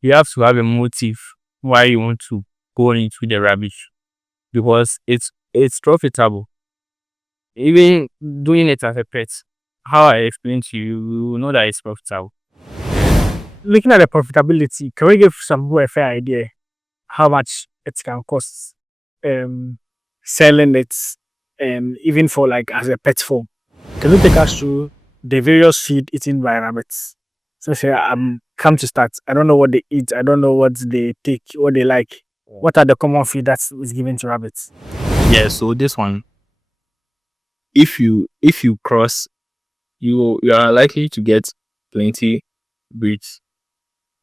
you have to have a motive why you want to go into the rabbit, because it's profitable. Even doing it as a pet, how I explained to you, you will know that it's profitable. Looking at the profitability, can we give some people a fair idea how much it can cost um, selling it, even for like as a pet form? Can you take us through the various feed eaten by rabbits? So say I'm come to start. I don't know what they eat. I don't know what they take, what they like. What are the common feed that is given to rabbits? Yeah, so this one, if you cross, you are likely to get plenty breeds.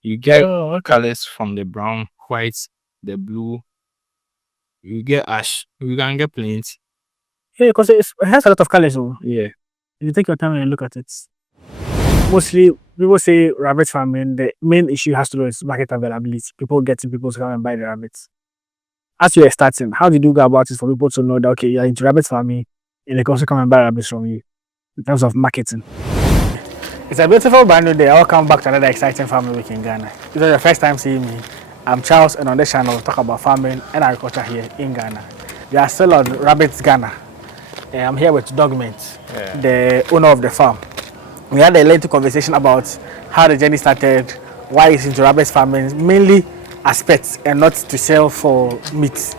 You get Oh, okay. colors from the brown, white, the blue. You get ash. You can get plenty. Yeah, because it has a lot of colors. So Yeah. if you take your time and look at it, mostly people say rabbit farming. The main issue has to do with market availability. People getting people to come and buy the rabbits. As you are starting, how did you go about it for people to know that okay, you're into rabbit farming and they can also come and buy rabbits from you in terms of marketing? It's a beautiful brand new day. Welcome back to another exciting farming week in Ghana. If this is your first time seeing me, I'm Charles, and on this channel we talk about farming and agriculture here in Ghana. We are still on Rabbits Ghana. I'm here with Dogment, the owner of the farm. We had a lengthy conversation about how the journey started, why he's into rabbit farming, mainly as pets and not to sell for meat.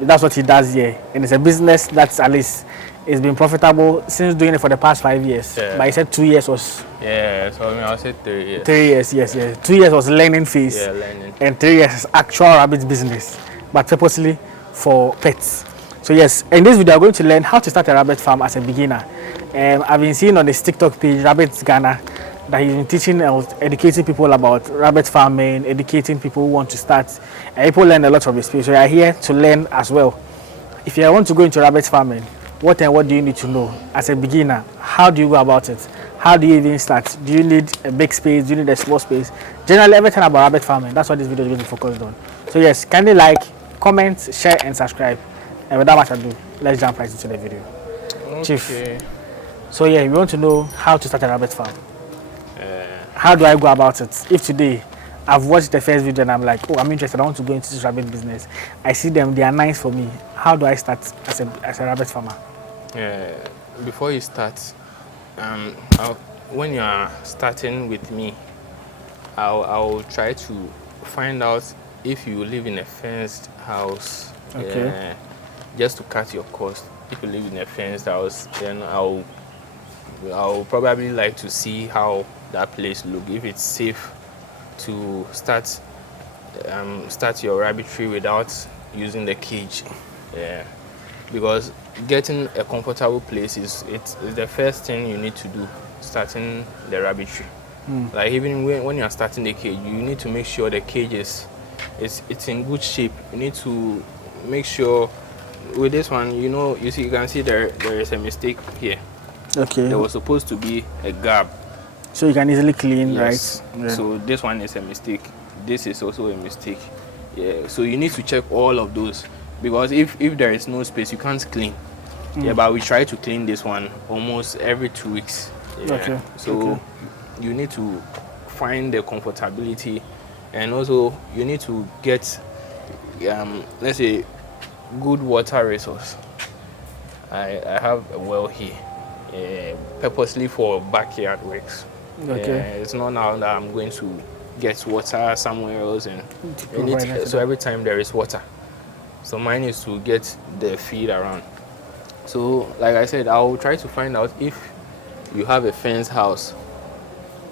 That's what he does here, and it's a business that's at least it's been profitable since doing it for the past 5 years. Yeah. But he said 2 years was Yeah, so I mean, I'll say 3 years. 3 years, yes. 2 years was learning phase, Yeah, learning. and 3 years is actual rabbit business, but purposely for pets. So yes, in this video, I'm going to learn how to start a rabbit farm as a beginner. I've been seeing on his TikTok page, Rabbits Ghana, that he's been teaching and educating people about rabbit farming, educating people who want to start. And people learn a lot from his page. So we are here to learn as well. If you want to go into rabbit farming, what do you need to know as a beginner? How do you go about it? How do you even start? Do you need a big space? Do you need a small space? Generally, everything about rabbit farming, that's what this video is going to focus on. So yes, kindly like, comment, share, and subscribe. And without much ado, let's jump right into the video. Okay. Chief. So yeah, we want to know how to start a rabbit farm. How do I go about it? If today I've watched the first video and I'm like, oh, I'm interested, I want to go into this rabbit business. I see them, they are nice for me. How do I start as a rabbit farmer? Before you start, when you are starting with me, I'll try to find out if you live in a fenced house. Okay. Just to cut your cost. If you live in a fenced house, then I'll probably like to see how that place look. If it's safe to start your rabbitry without using the cage. Yeah. Because getting a comfortable place is the first thing you need to do starting the rabbitry. Like even when you are starting the cage, you need to make sure the cage is in good shape. You need to make sure with this one, you can see there is a mistake here. Okay. There was supposed to be a gap. So you can easily clean, Yes. right? Yeah. So this one is a mistake. This is also a mistake. Yeah. So you need to check all of those, because if there is no space, you can't clean. Yeah. But we try to clean this one almost every 2 weeks. Yeah. Okay. So you need to find the comfortability, and also you need to get let's say good water resource. I have a well here, purposely for backyard works. Okay. It's not now that I'm going to get water somewhere else, and provide so every time there is water. So mine is to get the feed around. So like I said, I'll try to find out if you have a fenced house.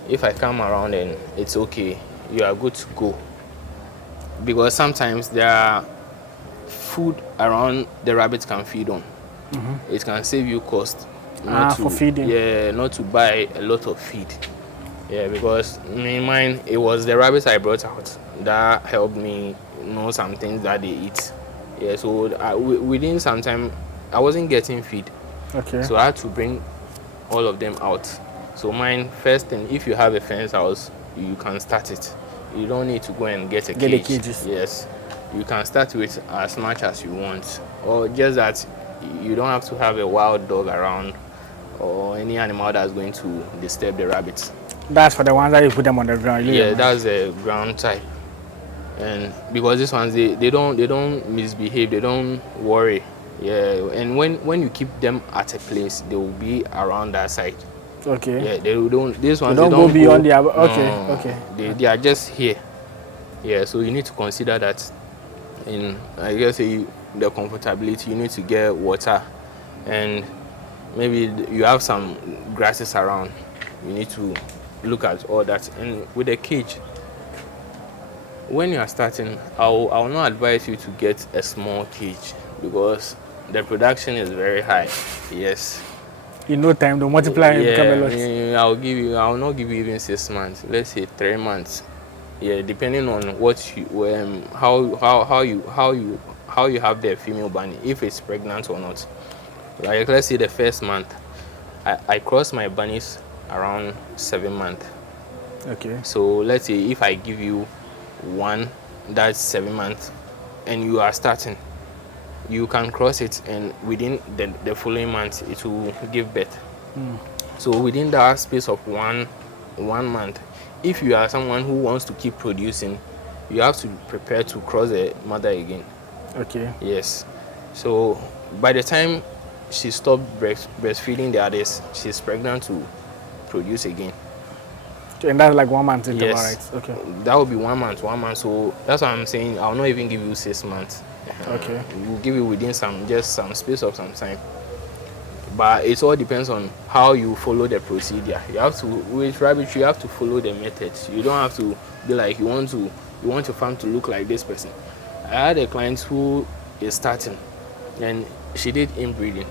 If I come around and it's okay, you are good to go. Because sometimes there are food around the rabbits can feed on. It can save you cost. For feeding. Yeah, not to buy a lot of feed. Yeah, because mine, it was the rabbits I brought out that helped me know some things that they eat. Yeah, so within some time, I wasn't getting feed. Okay. So I had to bring all of them out. So mine, first thing, if you have a fence house, you can start it. You don't need to go and get a cage. Get the cages. Yes. You can start with as much as you want. Or just that you don't have to have a wild dog around or any animal that's going to disturb the rabbits. That's for the ones that you put them on the ground. Yeah, that's a ground type. And because these ones they don't misbehave, they don't worry. Yeah, and when you keep them at a place, they will be around that side. Okay. Yeah, they don't. These ones They they don't go don't beyond go. the okay, No, okay. they are just here. Yeah, so you need to consider that in, I guess, the comfortability. You need to get water, and maybe you have some grasses around. You need to look at all that. And with a cage, when you are starting, I'll not advise you to get a small cage because the production is very high. Yes. In no time, the multiply and become a lot. Yeah, I'll not give you even 6 months. Let's say 3 months. Yeah, depending on what you how you have the female bunny, if it's pregnant or not. Like let's say the first month, I cross my bunnies around 7 months. Okay. So let's say if I give you one that's 7 months and you are starting, you can cross it, and within the following month it will give birth. So within that space of one month, if you are someone who wants to keep producing, you have to prepare to cross the mother again. Okay. Yes. So by the time she stopped breastfeeding the others, she's pregnant to produce again. And that's like 1 month interval, Yes. right? Okay. That will be 1 month. So that's why I'm saying I'll not even give you 6 months. Okay. We'll give you within just some space of some time. But it all depends on how you follow the procedure. You have to, with rabbit, you have to follow the methods. You don't have to be like you want your farm to look like this person. I had a client who is starting, and she did inbreeding.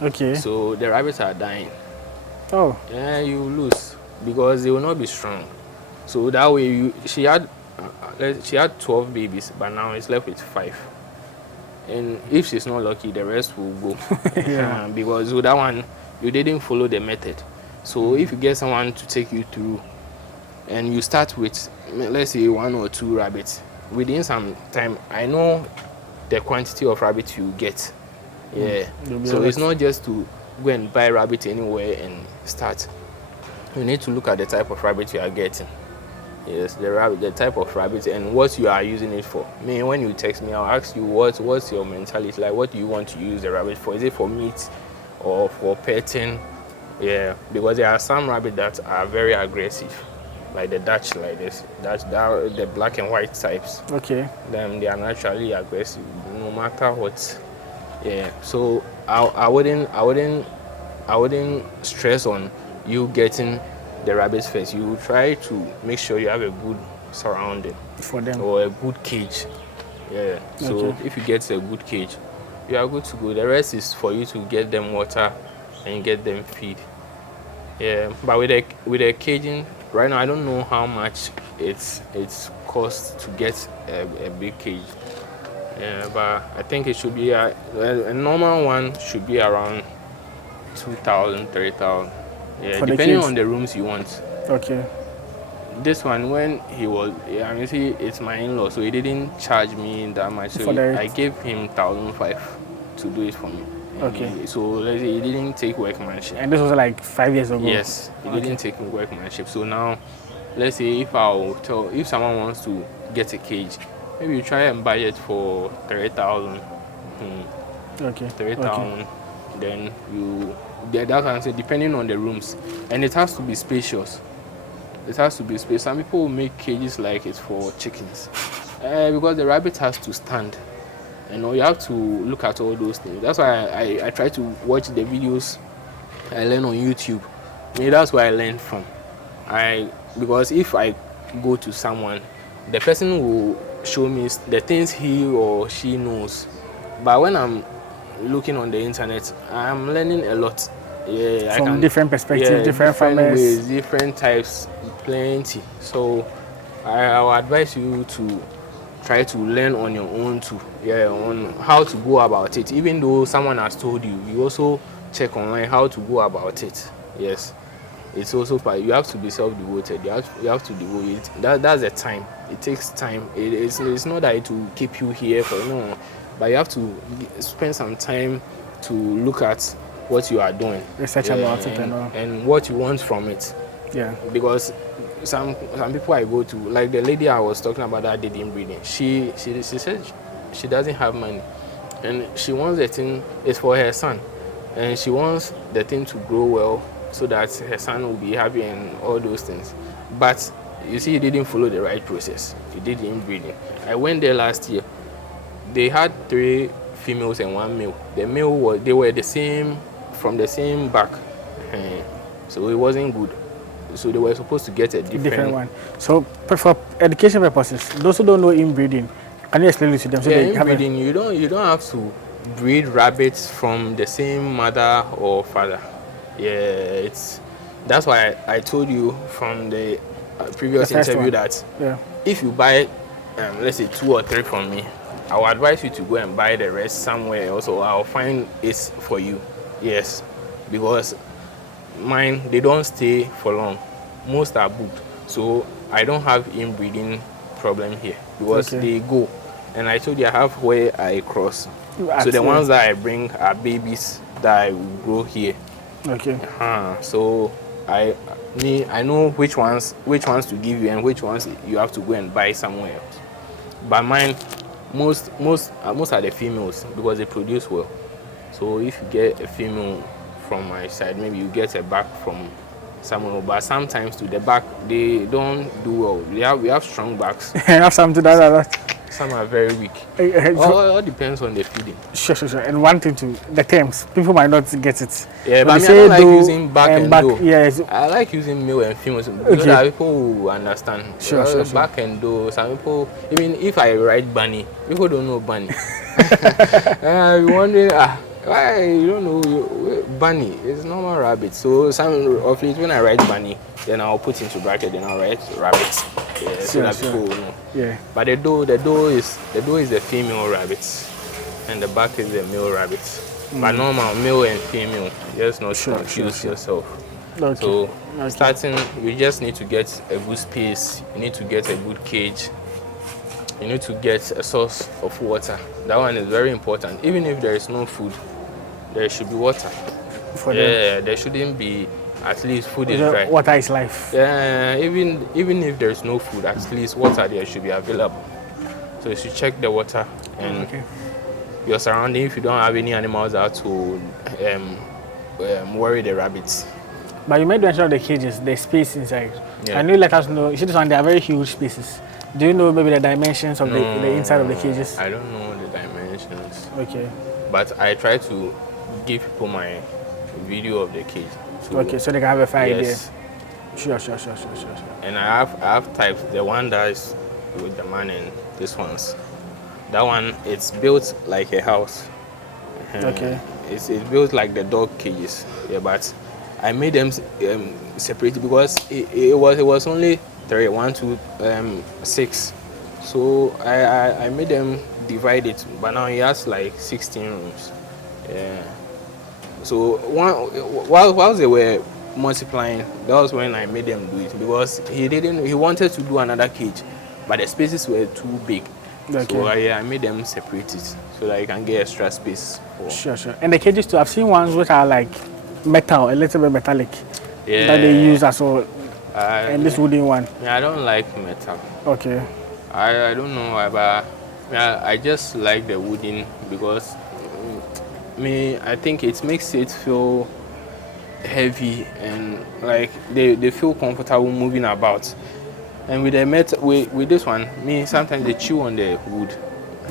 Okay. So the rabbits are dying. Oh. Yeah, you lose because they will not be strong. So that way, she had 12 babies, but now it's left with 5. And if she's not lucky, the rest will go. Yeah. Because with that one, you didn't follow the method. So if you get someone to take you through, and you start with, let's say, 1 or 2 rabbits, within some time, I know the quantity of rabbits you get. Yeah. So it's not just to go and buy rabbit anywhere and start. You need to look at the type of rabbit you are getting. Yes, the type of rabbit and what you are using it for. Me, when you text me, I'll ask you what's your mentality like. What do you want to use the rabbit for? Is it for meat or for petting? Yeah, because there are some rabbits that are very aggressive, like the Dutch, like this. The black and white types. Okay. Them, they are naturally aggressive, no matter what. Yeah, so I wouldn't stress on you getting the rabbits first. You try to make sure you have a good surrounding For them. or a good cage. Yeah. So Okay. if you get a good cage, you are good to go. The rest is for you to get them water and get them feed. Yeah. But with a caging, right now I don't know how much it's cost to get a big cage. Yeah, but I think it should be a normal one should be around 2,000, 3,000. Yeah, depending on the rooms you want. Okay. This one, when he was, I mean, see, it's my in-law, so he didn't charge me that much. So I gave him 1,500 to do it for me. Okay. So let's say he didn't take workmanship. And this was like 5 years ago. Yes, he didn't take workmanship. So now, let's say if someone wants to get a cage, maybe you try and buy it for 3,000. Okay. 3,000. Then that can say depending on the rooms, and it has to be spacious. It has to be spacious. Some people will make cages like it's for chickens, because the rabbit has to stand. You have to look at all those things. That's why I try to watch the videos I learn on YouTube. That's where I learned from. Because if I go to someone, the person will show me the things he or she knows. But when I'm looking on the internet, I'm learning a lot. Yeah, from different perspectives, different farmers, ways, different types, plenty. So I will advise you to try to learn on your own too. Yeah, on how to go about it. Even though someone has told you, you also check online how to go about it. Yes, it's also part. You have to be self-devoted. You have to devote it. That's the time. It takes time. It's not that it will keep you here for no, but you have to spend some time to look at what you are doing, research about it and what you want from it. Yeah, because some people I go to, like the lady I was talking about that did inbreeding, she said she doesn't have money, and she wants the thing is for her son, and she wants the thing to grow well so that her son will be happy and all those things. But you see, he didn't follow the right process. He did the inbreeding. I went there last year. They had 3 females and 1 male. The male was they were the same from the same back, so it wasn't good. So they were supposed to get a different one. So, for education purposes, those who don't know inbreeding, can you explain it to them? So Yeah, they have inbreeding, you don't have to breed rabbits from the same mother or father. Yeah, that's why I told you from the previous interview that if you buy, let's say 2 or 3 from me, I will advise you to go and buy the rest somewhere else, or I'll find it for you. Yes, because mine, they don't stay for long. Most are booked, so I don't have inbreeding problem here because they go. And I told you I have where I cross. So the ones that I bring are babies that I will grow here. Okay. So I know which ones to give you and which ones you have to go and buy somewhere else. But mine, most are the females because they produce well. So if you get a female from my side, maybe you get a back from someone, but sometimes to the back they don't do well. We have strong backs. Have something that. Some are very weak. All depends on the feeding. Sure. And one thing too, the terms. People might not get it. Yeah, but I don't like using back and do. Yes. I like using male and female because there are people who understand. Sure. Back and do. Some people, even if I write bunny, people don't know bunny. You wondering, why you don't know bunny? It's normal rabbit. So some of it, when I write bunny, then I'll put into bracket, then I'll write rabbit. Yeah, so that people will know. Yeah. But the doe is the female rabbit, and the back is the male rabbit. But normal male and female, just not confuse yourself. Okay. So starting, you just need to get a good space. You need to get a good cage. You need to get a source of water. That one is very important. Even if there is no food, there should be water. For them. There shouldn't be. At least food is dry. Water is life. Yeah, even if there's no food, at least water there should be available. So you should check the water and your surrounding. If you don't have any animals out to worry the rabbits. But you made mention of the cages, the space inside. Yeah. Can you let us know? You see this one, they are very huge spaces. Do you know maybe the dimensions of the inside of the cages? I don't know the dimensions. Okay. But I try to give people my video of the cage. So they can have a fair idea. Sure. And I have types. The one that is with the man and this one's. That one, it's built like a house. Okay. It's built like the dog cages. Yeah, but I made them separate because it was only 3, 1, 2, 6. So I made them divide it. But now he has like 16 rooms. Yeah. So while they were multiplying, that was when I made them do it because he wanted to do another cage, but the spaces were too big. Okay. So I made them separate it so that you can get extra space. Sure. And the cages too, I've seen ones which are like metal, a little bit metallic. Yeah. That they use as well. And this wooden one. Yeah, I don't like metal. Okay. I don't know why, but I just like the wooden because I think it makes it feel heavy and like they feel comfortable moving about. And with the metal, with this one, sometimes they chew on the wood.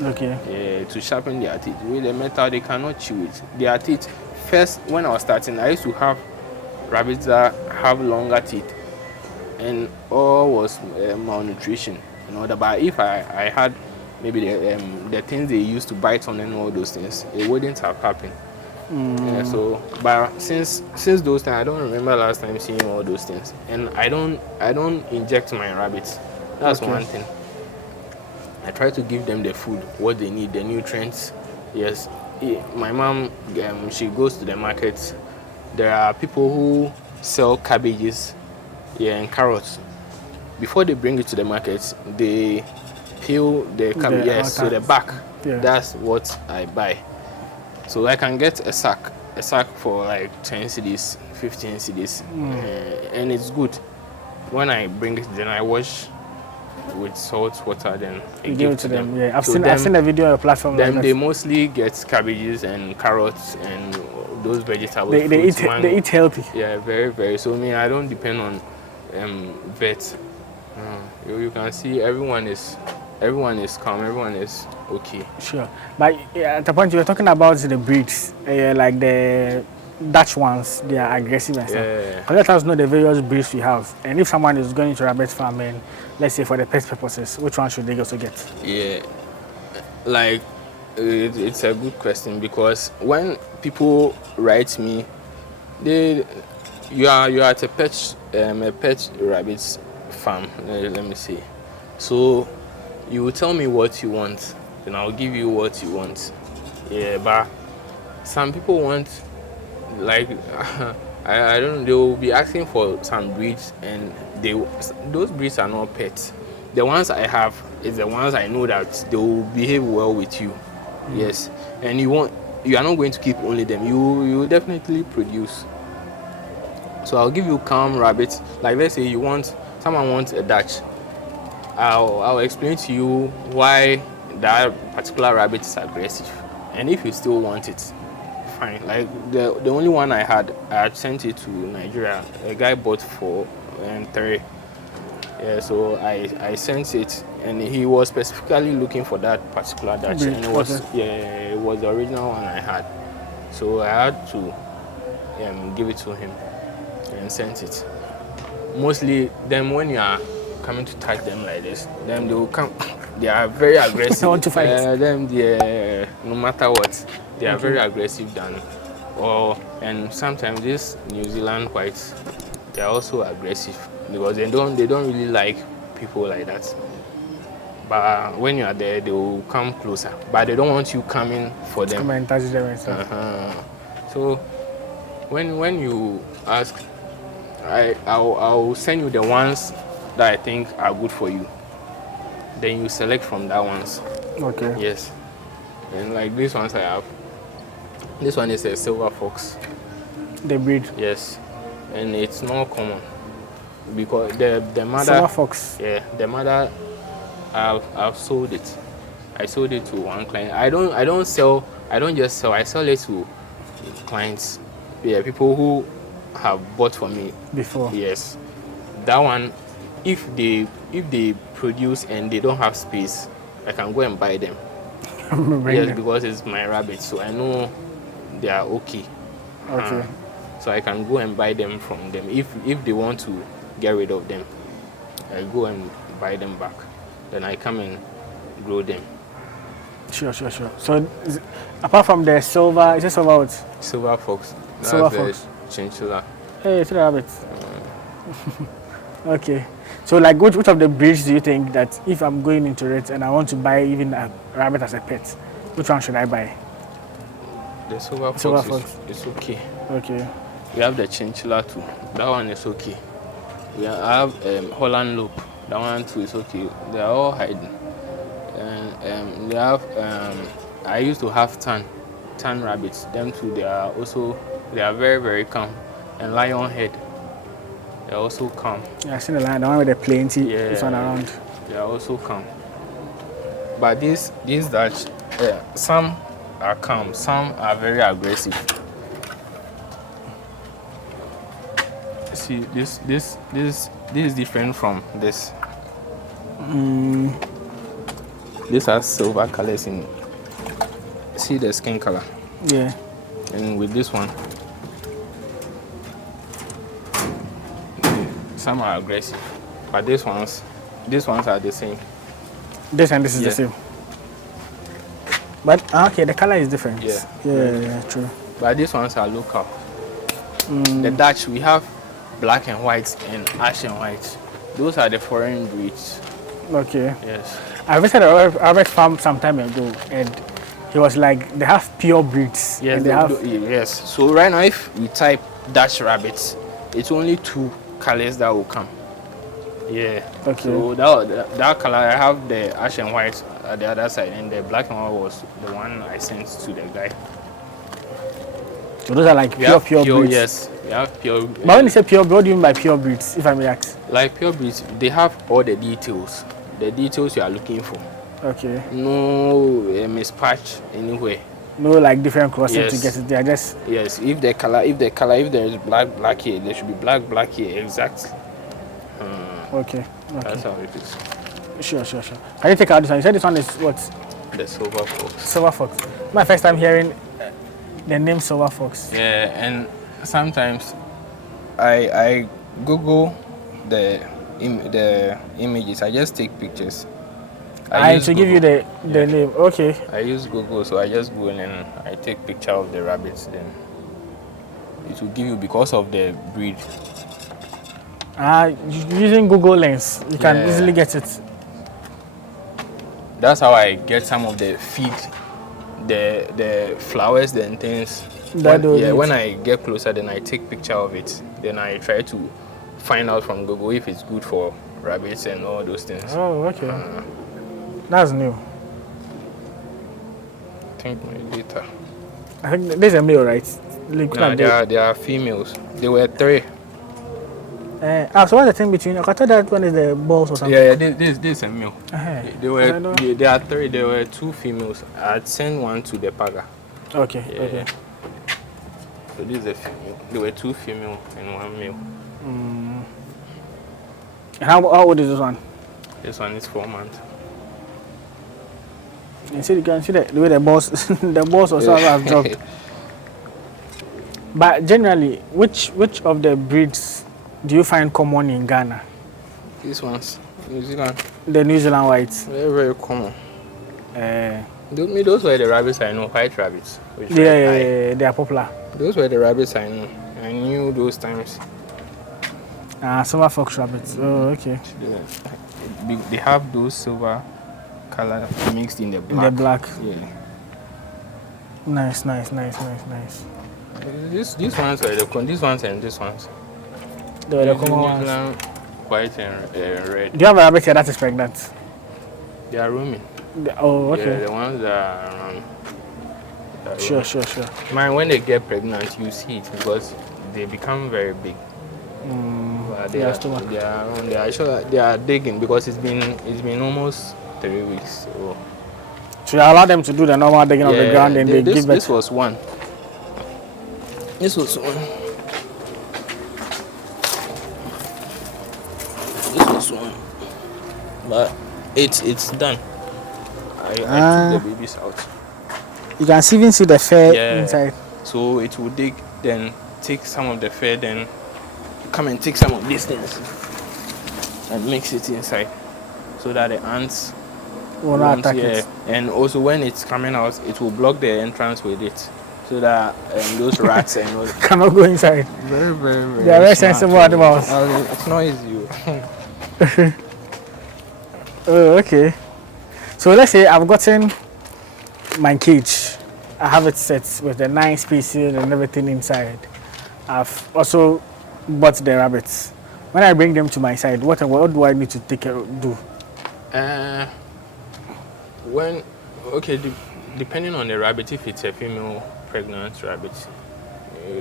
Okay. Yeah, to sharpen their teeth. With the metal, they cannot chew it. Their teeth. First, when I was starting, I used to have rabbits that have longer teeth, and all was malnutrition. But if I had maybe the things they used to bite on and all those things, it wouldn't have happened. Yeah, so, but since those times, I don't remember last time seeing all those things, and I don't inject my rabbits. That's one thing. I try to give them the food, what they need, the nutrients. Yes, my mom, she goes to the market. There are people who sell cabbages, and carrots. Before they bring it to the market, they peel the cabbage. Yes, so the back. Yeah. That's what I buy. So I can get a sack for like 10 cedis, 15 cedis, and it's good. when I bring it, then I wash with salt water, then I You give give it to to them. them. Yeah, I've So seen a video on a platform like them they that. mostly get cabbages and carrots and those vegetables. They fruits, eat they eat healthy. Yeah, very very. So me, I don't depend on vet. You can see everyone is calm. Everyone is okay. Sure. But at the point you were talking about the breeds, like the Dutch ones, they are aggressive and stuff. Yeah. But let us know the various breeds we have. And if someone is going to rabbit farming, let's say for the pest purposes, which one should they also get? Yeah, like it's a good question because when people write me, you are at a pet rabbit farm. Let me see. So you will tell me what you want, and I'll give you what you want. Yeah, but some people want like I don't know. They will be asking for some breeds, and those breeds are not pets. The ones I have is the ones I know that they will behave well with you. Yes, and you are not going to keep only them. You will definitely produce. So I'll give you calm rabbits. Like let's say someone wants a Dutch. I'll explain to you why that particular rabbit is aggressive, and if you still want it, fine. Like the only one I had sent it to Nigeria. A guy bought 4 and 3. Yeah, so I sent it, and he was specifically looking for that particular Dutch, and it was it was the original one I had. So I had to give it to him and sent it. Mostly them, when you are coming to touch them like this, them they will come. They are very aggressive. They want to fight. Them no matter what, they are very aggressive and sometimes these New Zealand whites, they are also aggressive because they don't really like people like that. But when you are there, they will come closer. But they don't want you coming for them. Come and touch them and stuff. So when you ask, I'll send you the ones that I think are good for you. Then you select from that ones. Okay. Yes. And like these ones I have. This one is a silver fox. The breed. Yes. And it's not common because the mother. Silver fox. Yeah, the mother. I've sold it. I sold it to one client. I don't just sell. I sell it to clients. Yeah, people who have bought from me Before. Yes. That one, if they produce and they don't have space, I can go and buy them. Yes, because it's my rabbit, so I know they are okay. Okay. So I can go and buy them from them. If they want to get rid of them, I go and buy them back. Then I come and grow them. Sure. So apart from the silver, is it silver what? Silver fox. Silver That's fox. Chinchilla. Hey, it's a rabbit. Okay. So like which of the breeds do you think that if I'm going into it and I want to buy even a rabbit as a pet, which one should I buy? The silver fox. Is okay. Okay. We have the chinchilla too. That one is okay. We have Holland loop. That one too is okay. They are all hiding. And they have I used to have tan rabbits. Them too, they are very very calm. And lion head, they are also calm. Yeah, I've seen the lion, the one with the plenty. This one around. They are also calm. But these Dutch, some are calm, some are very aggressive. See, this is different from this. This has silver colors in it. See the skin color? Yeah. And with this one, some are aggressive, but these ones are the same. This and this is the same. But okay, the color is different. Yeah, true. But these ones are local. The Dutch, we have black and white and ash and white. Those are the foreign breeds. Okay. Yes. I visited a rabbit farm some time ago, and he was like, they have pure breeds. Yes, yes. So right now, if we type Dutch rabbits, it's only 2 colors that will come. Yeah. Okay. So that color, I have the ash and white at the other side, and the black and white was the one I sent to the guy. So those are like We have pure breeds. yes, we have pure. But when you say pure, what do you mean by pure breeds, if I may ask? Like pure breeds, they have all the details you are looking for. Okay. No mismatch anywhere. No like different crossing to Yes. get it. They are just Yes, if there is black here, there should be black here, exactly. okay. That's how it is. Sure. Can you take out this one? You said this one is what? The silver fox. Silver fox. My first time hearing the name silver fox. Yeah, and sometimes I Google the images. I just take pictures. I to give you the name. Okay. I use Google, so I just go in and I take picture of the rabbits. Then it will give you because of the breed. Using Google Lens, you can easily get it. That's how I get some of the feed, the flowers and things. When I get closer, then I take picture of it. Then I try to find out from Google if it's good for rabbits and all those things. Oh, okay. That's new. I think my data. I think there's a male, right? No, they are females. They were 3. So what's the thing between? I thought that one is the balls or something. Yeah, this is a male. Uh-huh. There are 3. There were 2 females. I'd send one to the paga. Okay. Yeah. Okay. So this is a female. There were 2 female and 1 male. How old is this one? This one is 4 months. You can see the way the balls the balls also have dropped. But generally, which of the breeds do you find common in Ghana? These ones, New Zealand. The New Zealand whites. Very, very common. Uh, Those were the rabbits I know, white rabbits. yeah, they are popular. Those were the rabbits I know. I knew those times. Silver fox rabbits. Oh, okay. They have those silver color mixed in the black. In the black. Yeah. Nice. These ones were these ones and these ones. They were the common New ones. Zealand, white and red. Do you have a rabbit here that is pregnant? They are roaming. Oh, okay. Yeah, the ones that are around. Sure. Mine, when they get pregnant, you see it because they become very big. They are digging because it's been almost 3 weeks. So you allow them to do the normal digging of the ground and they give This was one. This was one. But it's done. I took the babies out. You can even see the fur inside. So it will dig, then take some of the fur, then come and take some of these things and mix it inside so that the ants will not attack it. And also when it's coming out, it will block the entrance with it so that those rats and all cannot go inside. Very, very, very. They are very sensible animals. It's not easy. Oh, okay. So let's say I've gotten my cage. I have it set with the 9 species and everything inside. I've also bought the rabbits. When I bring them to my side, what do I need to do? Depending on the rabbit, if it's a female pregnant rabbit,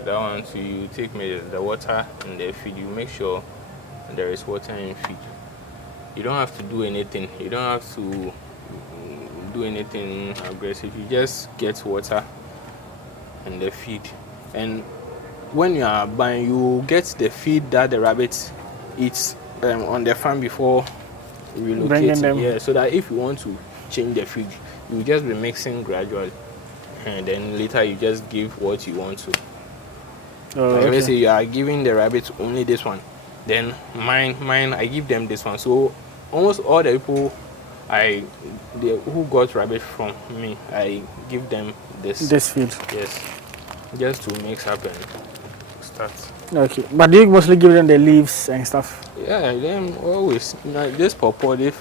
that one, so you take the water and the feed. You make sure there is water and feed. You don't have to do anything. You don't have to do anything aggressive. You just get water and the feed. And when you are buying, you get the feed that the rabbit eats on the farm before relocating them. Yeah, so that if you want to change the feed, you just be mixing gradually, and then later you just give what you want to. Let's say you are giving the rabbits only this one, then mine I give them this one. So almost all the people who got rabbit from me, I give them this feed. Yes, just to mix up and start. Okay, but do you mostly give them the leaves and stuff? Yeah, them always. This pawpaw, you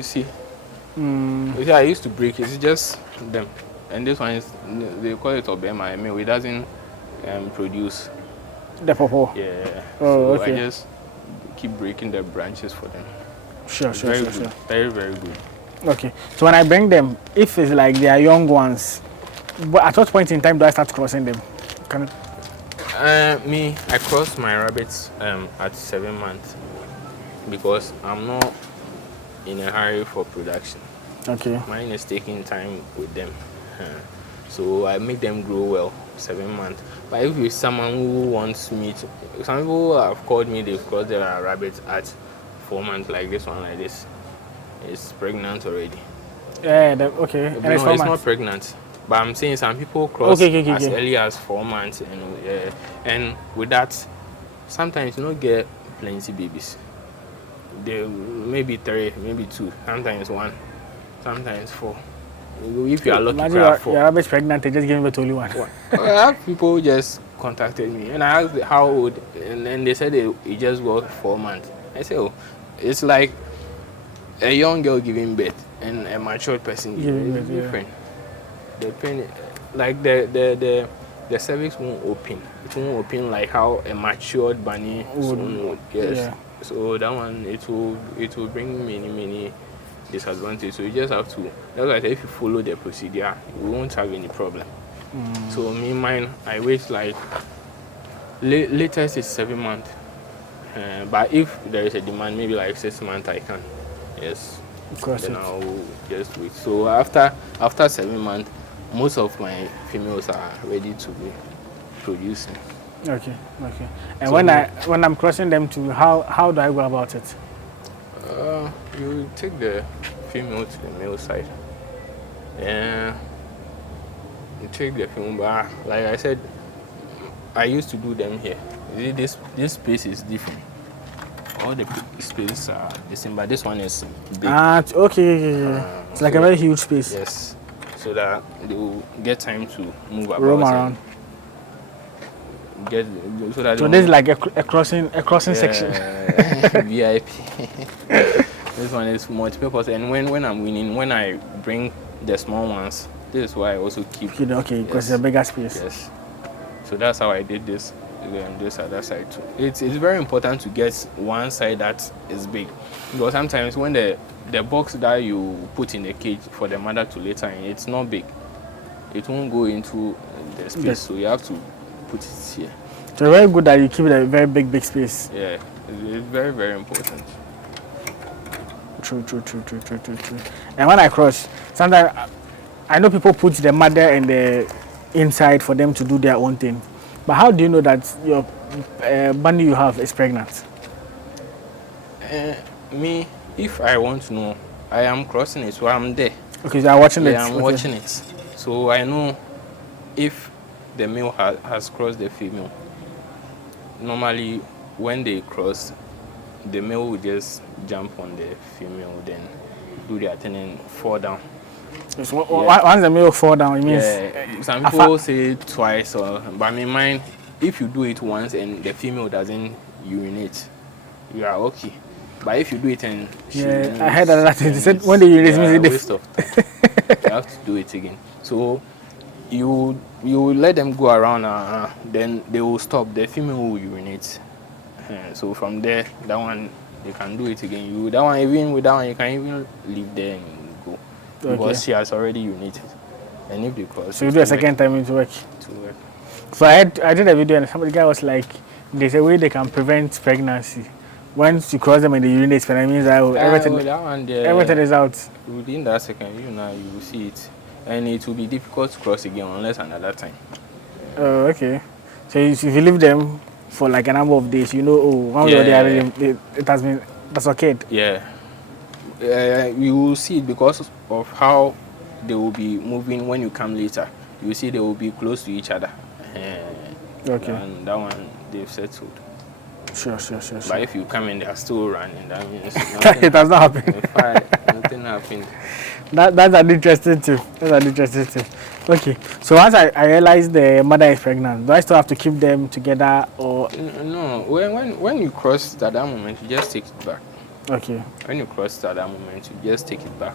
see. You see, I used to break it. It's just them, and this one is they call it obema. I mean, it doesn't produce the pawpaw. Yeah. Oh, so okay. I just keep breaking the branches for them. Sure. Very, very good. Okay. So when I bring them, if it's like they are young ones, but at what point in time do I start crossing them? Me, I crossed my rabbits at 7 months because I'm not in a hurry for production. Okay. Mine is taking time with them. Uh, so I make them grow well, 7 months. But if it's someone who wants me to, some people have called me, they've crossed their rabbits at 4 months, like this one, like this. It's pregnant already. Yeah. Okay. And it's No, it's 4 months. not pregnant. But I'm saying some people cross Okay. as early as 4 months, and with that, sometimes you don't get plenty babies. They maybe 3, maybe 2, sometimes 1, sometimes 4. If you are lucky, Imagine you have 4. your rabbit's pregnant, they just give birth to only one. I have people just contacted me and I asked how old, and then they said it just got 4 months. I said, oh, it's like a young girl giving birth and a mature person giving birth. Different. The pain, like the cervix won't open. It won't open like how a matured bunny would. Yes. Yeah. So that one, it will bring many disadvantages. So you just have to. That's why I say if you follow the procedure, you won't have any problem. So me, mine, I wait like latest is 7 months. But if there is a demand, maybe like 6 months, I can. Yes. Then I'll just wait. So after 7 months, most of my females are ready to be producing. Okay. And so when I'm crossing them to, how do I go about it? You take the female to the male side. Yeah. You take the female, but like I said, I used to do them here. This space is different. All the spaces are the same, but this one is big. Okay. It's like a very huge space. Yes. So that they will get time to move about. Roam around. So this is like a crossing section. VIP. This one is multi-purpose, and when I'm winning, when I bring the small ones, this is why I also keep. Okay, because it's a bigger space. Yes. So that's how I did this. And this other side too. It's very important to get one side that is big, because sometimes when the box that you put in the cage for the mother to lay in, it's not big. It won't go into the space, yes. So you have to put it here. So very good that you keep it a very big space. Yeah, it's very important. True. And when I cross, sometimes I know people put the mother and the inside for them to do their own thing. But how do you know that your bunny you have is pregnant? Me, if I want to know, I am crossing it, so I'm there. Okay, so I'm watching it. Yeah, I'm watching it. So I know if the male has crossed the female. Normally, when they cross, the male will just jump on the female, then do their thing and fall down. So once the male fall down, it means... Yeah, some people say twice, but in mine, if you do it once and the female doesn't urinate, you are okay. But if you do it and she urinates, I heard that thing. They said when they urinate, means it's waste of time. You have to do it again. So you let them go around, then they will stop. The female will urinate. So from there, that one you can do it again. Even with that one, you can even leave there and go. Because she has already urinated. And if they cross, so you do a second time into work. To work. So I did a video and somebody guy was like, there's a way they can prevent pregnancy. Once you cross them and they urinate, that means everything is out. Within that second, you will see it, and it will be difficult to cross again unless another time. Oh, okay. So if you leave them for like a number of days, once it has been occurred. Yeah. You will see it because of how they will be moving when you come later. You see they will be close to each other. Okay. And that one they've settled. Sure. But if you come and they are still running, that means it has not happened. Nothing happened. That's an interesting too. Okay. So once I realize the mother is pregnant, do I still have to keep them together or? No. When you cross at that moment, you just take it back. Okay. When you cross at that moment, you just take it back.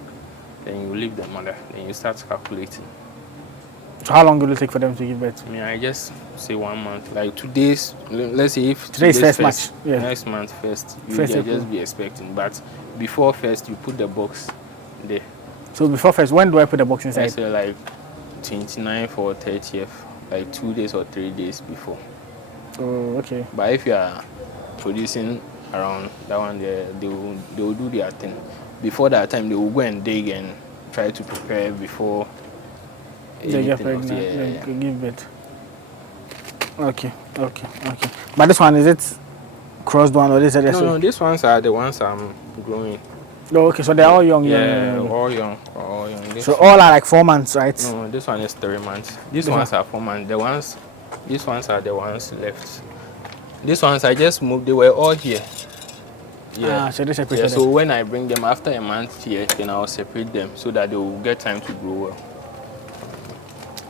Then you leave the mother. Then you start calculating. So how long will it take for them to give birth? I just say 1 month. Like 2 days. Let's say if today's first match. Yeah. Next month first. You just be expecting. But before first, you put the box there. So before first, when do I put the box inside? I say like 29th or 30th. Like 2 days or 3 days before. Oh, okay. But if you are producing around that one, they will do their thing. Before that time, they will go and dig and try to prepare before They get anything else. pregnant, Yeah, yeah. they give birth. Okay. But this one, is it crossed one or is it? No, these ones are the ones I'm growing. Oh, okay, so they're all young. Yeah, young. all young, all young. So all are like 4 months, right? No, this one is 3 months. These ones are 4 months. These ones are the ones left. These ones I just moved. They were all here. Yeah. So they separated Yeah. So them. when I bring them after a month here, then I'll separate them so that they will get time to grow well.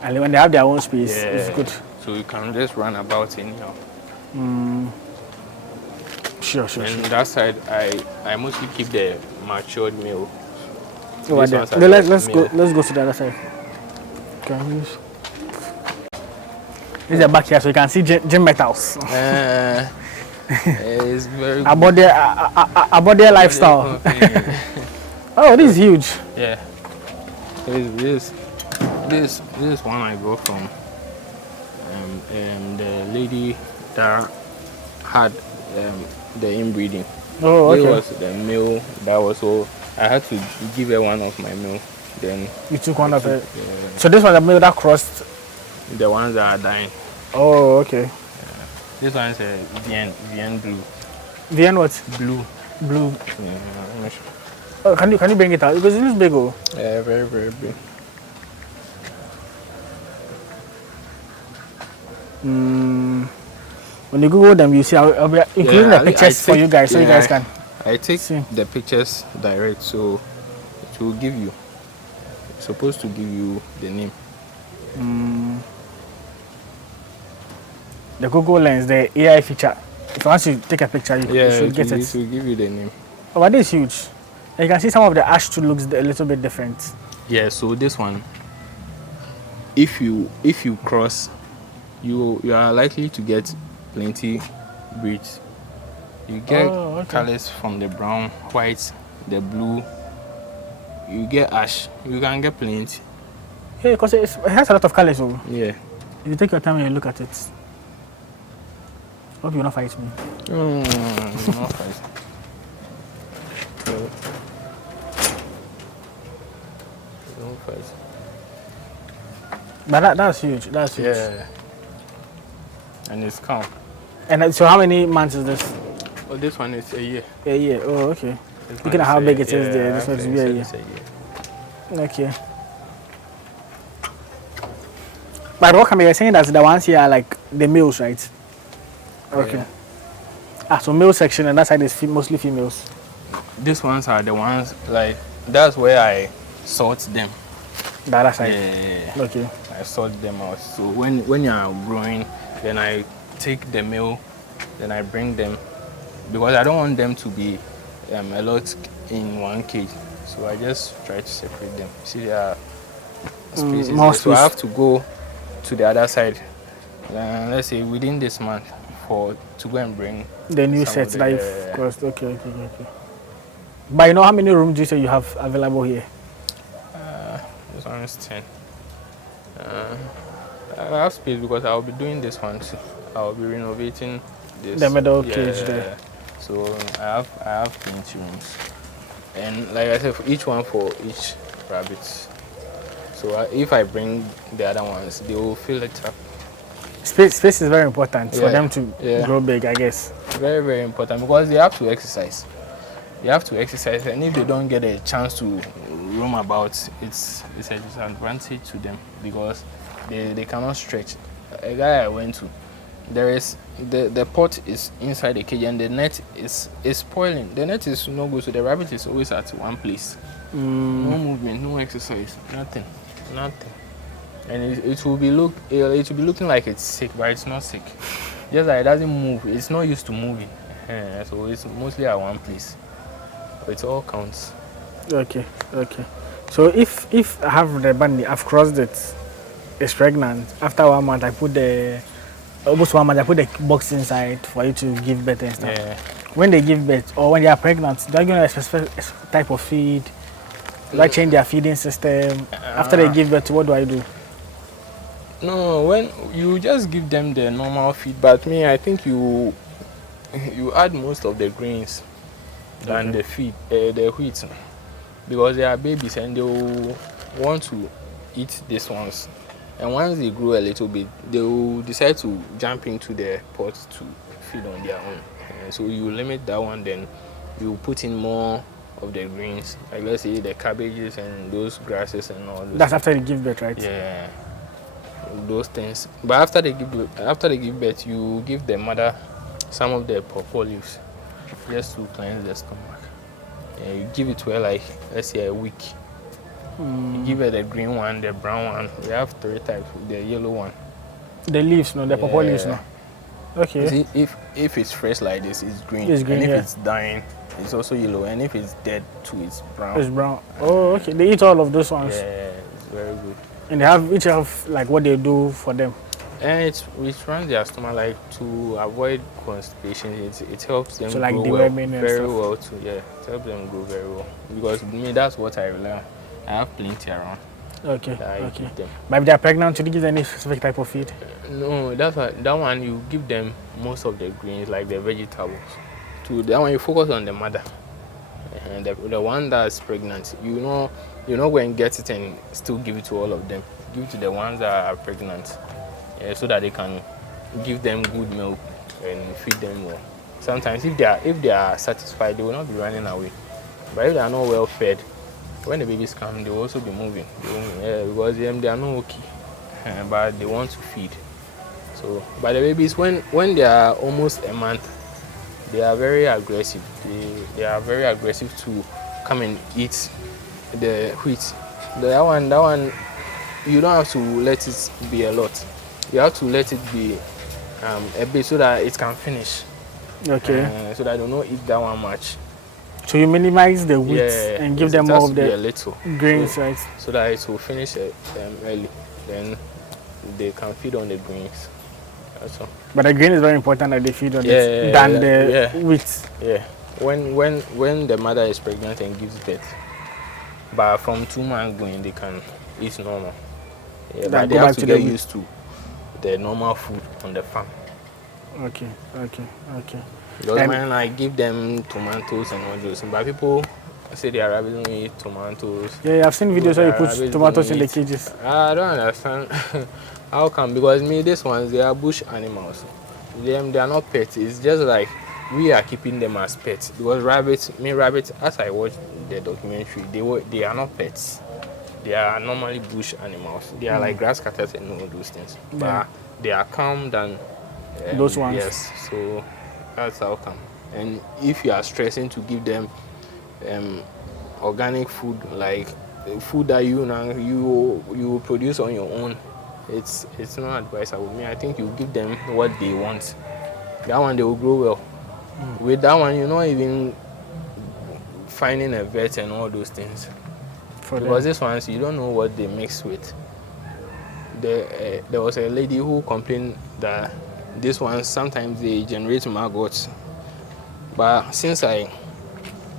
And when they have their own space, Yeah. it's good. So you can just run about anyhow. Sure. And that side, I mostly keep the matured male. Over These there. ones are No, just let's go. male. Let's go to the other side. This is the back here, so you can see gym metals. It's very good. About their lifestyle. Oh, this is huge. Yeah. This one I got from the lady that had the inbreeding. Oh, okay. It was the male that was so I had to give her one of my male. Then You took one of it. So this one, the male that crossed. the ones that are dying. Oh, okay. This one is a VN blue. The end what? Blue. Blue. Yeah, I'm not sure. Oh, can you bring it out? Because it looks big. Oh. Yeah, very, very big. When you Google them, you see I'll be including the pictures for you guys, so you guys can. I take see. the pictures direct, so it will give you. It's supposed to give you the name. The Google Lens, the AI feature. If once you take a picture, you Yeah, should get it it. will give you the name. Oh, but this is huge. And you can see some of the ash too looks a little bit different. Yeah, so this one, if you cross, you are likely to get plenty breeds. You get colors from the brown, white, the blue. You get ash. You can get plenty. Yeah, because it has a lot of colors. So Yeah. if you take your time and you look at it, hope you will not fight me. Not fight. No. Don't fight. But that's huge. That's huge. Yeah. And it's calm. And so how many months is this? Oh, this one is a year. A year. Oh, okay. This Looking one at how is big it is there, this one is okay, be a so year. it's a year. Okay. But what can be saying that the ones here are like the males, right? Okay. Yeah. So male section and that side is mostly females. These ones are the ones like that's where I sort them. The other side. Yeah. Okay. I sort them out. So when you are growing, then I take the male, then I bring them because I don't want them to be a lot in one cage. So I just try to separate them. See there are spaces more there. So I space. have to go to the other side. Let's say within this month to go and bring The new some sets of that the- you've crossed. Okay. But you know how many rooms do you say you have available here? This one is 10. I have space because I'll be doing this one too. I'll be renovating this. The middle cage there. So I have plenty rooms, and like I said, each one for each rabbit. So if I bring the other ones, they will fill it up. Space is very important for Yeah. them to Yeah. grow big, I guess. Very, very important because they have to exercise. They have to exercise, and if they don't get a chance to roam about, it's a disadvantage to them because they cannot stretch. A guy I went to, there is the pot is inside the cage and the net is spoiling. The net is no good, so the rabbit is always at one place. No movement, no exercise, nothing. And it will be looking like it's sick, but it's not sick. Just that it doesn't move. It's not used to moving, so it's mostly at one place. It all counts. Okay. So if I have the bunny, I've crossed it, it's pregnant. After 1 month, I put almost 1 month, I put the box inside for you to give birth and stuff. Yeah. When they give birth or when they are pregnant, do I give them a specific type of feed? Do I change their feeding system? After they give birth, what do I do? No, when you just give them the normal feed, but me, I think you add most of the grains than Okay. the feed, the wheat, because they are babies and they will want to eat these ones. And once they grow a little bit, they will decide to jump into the pot to feed on their own. And so you limit that one, then you put in more of the greens, like let's say the cabbages and those grasses and all those. That's after you give birth, right? Yeah, those things. But after they give birth, you give the mother some of the pawpaw leaves just to cleanse the stomach. And you give it to her like let's say a week. You give her the green one, the brown one. We have 3 types. The yellow one. The leaves, no, the purple leaves, no. Okay. See, if it's fresh like this, it's green. It's green, and if yeah. it's dying, it's also yellow. And if it's dead too, it's brown. It's brown. Oh, okay. They eat all of those ones. Yeah, it's very good. And they have each have like what they do for them. And it runs their stomach like to avoid constipation. It helps them So, like, grow deworming well, and very stuff. well too. Yeah, it helps them grow very well. Because me, that's what I rely on. I have plenty around Okay. that I Okay. give them. But if they're pregnant, do you give any specific type of feed? No, that one you give them most of the greens like the vegetables. To that one you focus on the mother, and the one that's pregnant. You're not going to get it and still give it to all of them. Give it to the ones that are pregnant, so that they can give them good milk and feed them well. Sometimes if they are satisfied, they will not be running away. But if they are not well fed, when the babies come, they will also be moving. Because they are not okay, but they want to feed. So, but the babies, when they are almost a month, they are very aggressive. They are very aggressive to come and eat the wheat. That one, you don't have to let it be a lot. You have to let it be a bit so that it can finish. Okay. So that they don't eat that one much. So you minimize the wheat and give them it more has of to be a the little, grains, right? so that it will finish early. Then they can feed on the greens. That's all. But the grain is very important that they feed on it than the wheat. Yeah. When the mother is pregnant and gives birth, but from 2 months going, they can eat normal. Yeah, but they have to get used to the normal food on the farm. Okay. Because when I give them tomatoes and all those, but people say their rabbits don't eat tomatoes. Yeah, I've seen videos where you put tomatoes in the cages. I don't understand. How come? Because these ones, they are bush animals. They are not pets. It's just like we are keeping them as pets. Because rabbits, as I watched the documentary, they are not pets. They are normally bush animals. They are like grass cutters and all those things. But they are calm than those ones. Yes, so that's how come. And if you are stressing to give them organic food, like food that you produce on your own, it's not advisable. I think you give them what they want. That one they will grow well. With that one, you're not even finding a vet and all those things. Because these ones, you don't know what they mix with. There was a lady who complained that these ones sometimes they generate maggots. But since they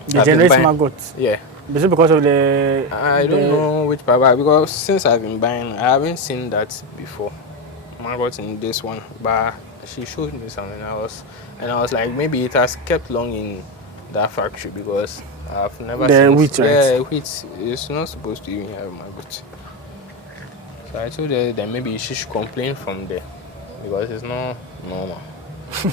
generate maggots. Yeah. Is it because of the? I don't know which part, because since I've been buying, I haven't seen that before. Maggots in this one, but she showed me something. I was like, maybe it has kept long in that factory, because I've never seen wheat, right? Yeah, wheat is not supposed to even have maggots. So I told her that maybe she should complain from there, because it's not normal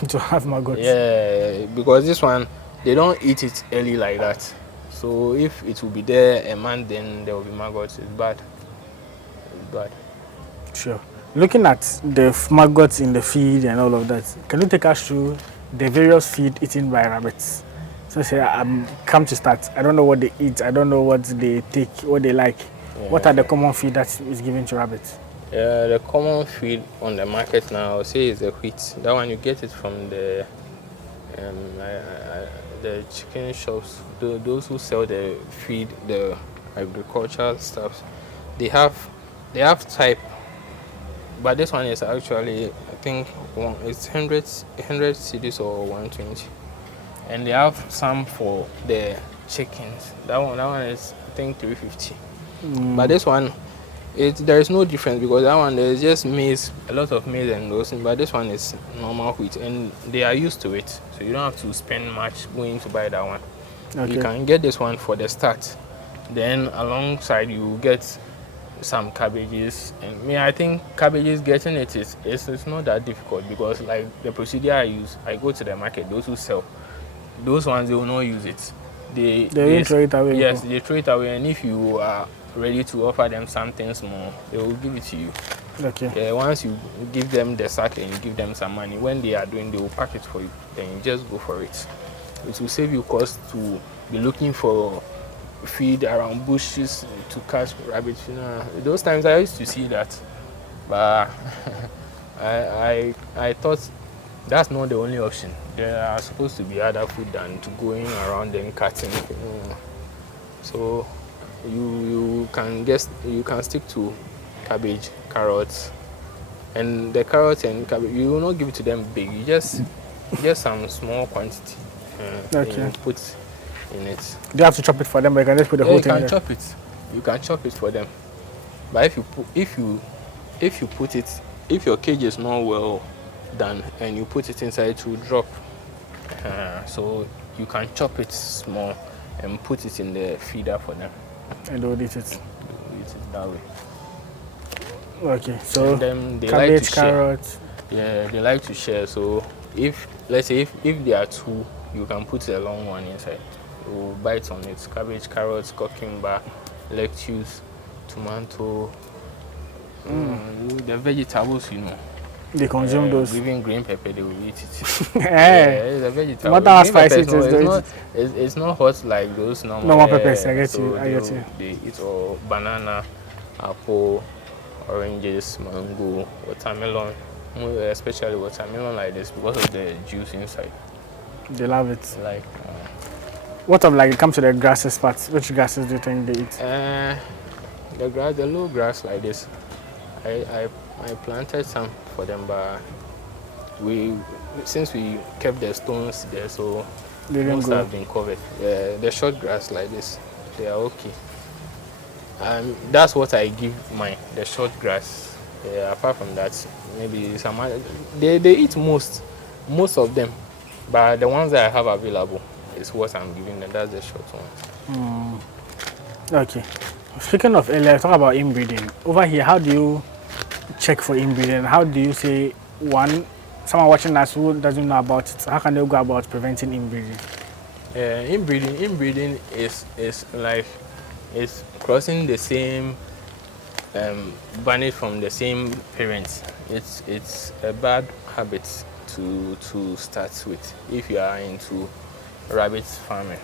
to have maggots. Yeah, because this one, they don't eat it early like that. So if it will be there a month, then there will be maggots. It's bad. Sure. Looking at the maggots in the feed and all of that, can you take us through the various feed eaten by rabbits? So say I'm come to start. I don't know what they eat. I don't know what they take, what they like. Yeah. What are the common feed that is given to rabbits? The common feed on the market now, I would say, is the wheat. That one you get it from the chicken shops. Those who sell the feed, the agricultural stuff. They have type, but this one is actually, I think it's 100 cedis or 120, and they have some for the chickens. That one is, I think, 350. But this one, There is no difference because that one there's just maize, a lot of maize and those things, but this one is normal wheat and they are used to it, so you don't have to spend much going to buy that one. You Okay. can get this one for the start. Then alongside you get some cabbages, and me, I think cabbages getting it's not that difficult because like the procedure I use, I go to the market. Those who sell those ones, they will not use it. They won't throw it away. Yes, they throw it away, and if you are ready to offer them something small, they will give it to you. Okay. Yeah, once you give them the sack and you give them some money, when they are doing, they will pack it for you. Then you just go for it. It will save you cost to be looking for feed around bushes to catch rabbits. You know, those times I used to see that, but I thought that's not the only option. There are supposed to be other food than to going around and cutting. So you can stick to cabbage, carrots, and the carrots and cabbage. You will not give it to them big. You just some small quantity. Then Okay. you put in it. Do you have to chop it for them, but you can just put the Yeah, whole you thing can there? chop it. You can chop it for them. But if you put it, if your cage is not well done and you put it inside, it will drop. So you can chop it small and put it in the feeder for them. And they'll eat it. You eat it that way. Okay. So And then they like cabbage, to share. carrots. Yeah, they like to share. So if let's say if there are two, you can put a long one inside. You will bite on it. Cabbage, carrots, cucumber, lettuce, tomato. The vegetables, They consume those. Even green pepper, they will eat it. Hey. It's a vegetable. No matter how Green pepper spicy is it is, they'll eat not, it's not hot like those normal. Normal peppers, I get so you, I get you. They eat all banana, apple, oranges, mango, watermelon, especially watermelon like this because of the juice inside. They love it. Like What of like it comes to the grasses part? Which grasses do you think they eat? the low grass like this. I planted some for them, but since we kept the stones there, so They didn't most grow. have been covered. The short grass like this, they are okay. That's what I give mine, the short grass. Apart from that, maybe some other, they eat most of them, but the ones that I have available is what I'm giving them. That's the short one. Okay. Speaking of earlier, talk about inbreeding. Over here, how do you check for inbreeding? How do you say someone watching us who doesn't know about it, how can they go about preventing inbreeding? Inbreeding is like it's crossing the same banished from the same parents. It's a bad habit to start with if you are into rabbit farming.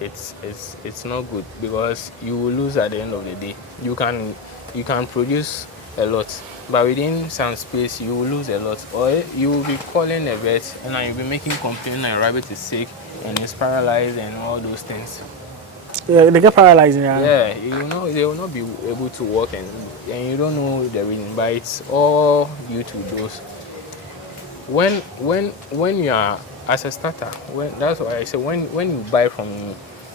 It's not good because you will lose at the end of the day. You can produce a lot, but within some space you will lose a lot, or you will be calling a vet and then you'll be making complaint and rabbit is sick and it's paralyzed and all those things. Yeah, they get paralyzed. Yeah, they will not be able to walk and you don't know the reason, but it's all due to those. When you are as a starter, that's why I say when you buy from me,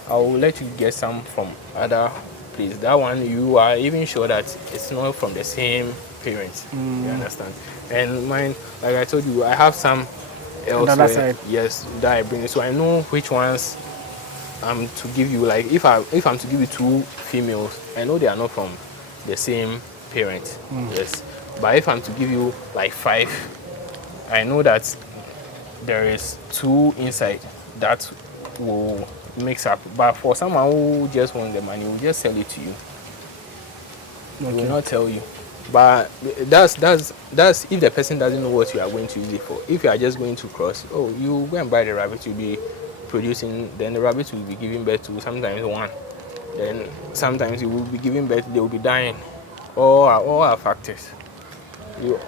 I will let you get some from other place. That one you are even sure that it's not from the same parents. You understand? And mine, like I told you, I have some elsewhere. side. Yes, that I bring. So I know which ones to give you. Like if I'm to give you two females, I know they are not from the same parent. Yes, but if I'm to give you like 5, I know that there is 2 inside that will mix up. But for someone who just wants the money, will just sell it to you. He will not tell you. But that's if the person doesn't know what you are going to use it for. If you are just going to cross, you go and buy the rabbit, you'll be producing, then the rabbit will be giving birth to sometimes 1. Then sometimes you will be giving birth, they will be dying. All are factors.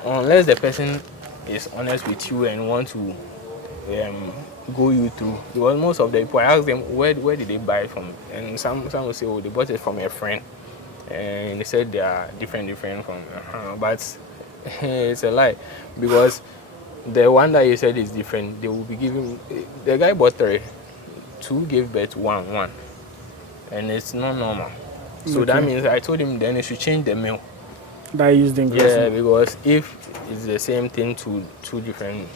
Unless the person is honest with you and want to go you through, because most of the people, I ask them where did they buy it from, and some will say, they bought it from a friend, and they said they are different from, but it's a lie, because the one that you said is different, they will be giving. The guy bought 3, 2 gave birth 1, and it's not normal. So that Okay. means I told him then he should change the male. That used in Yeah, crossing. because if it's the same thing to two different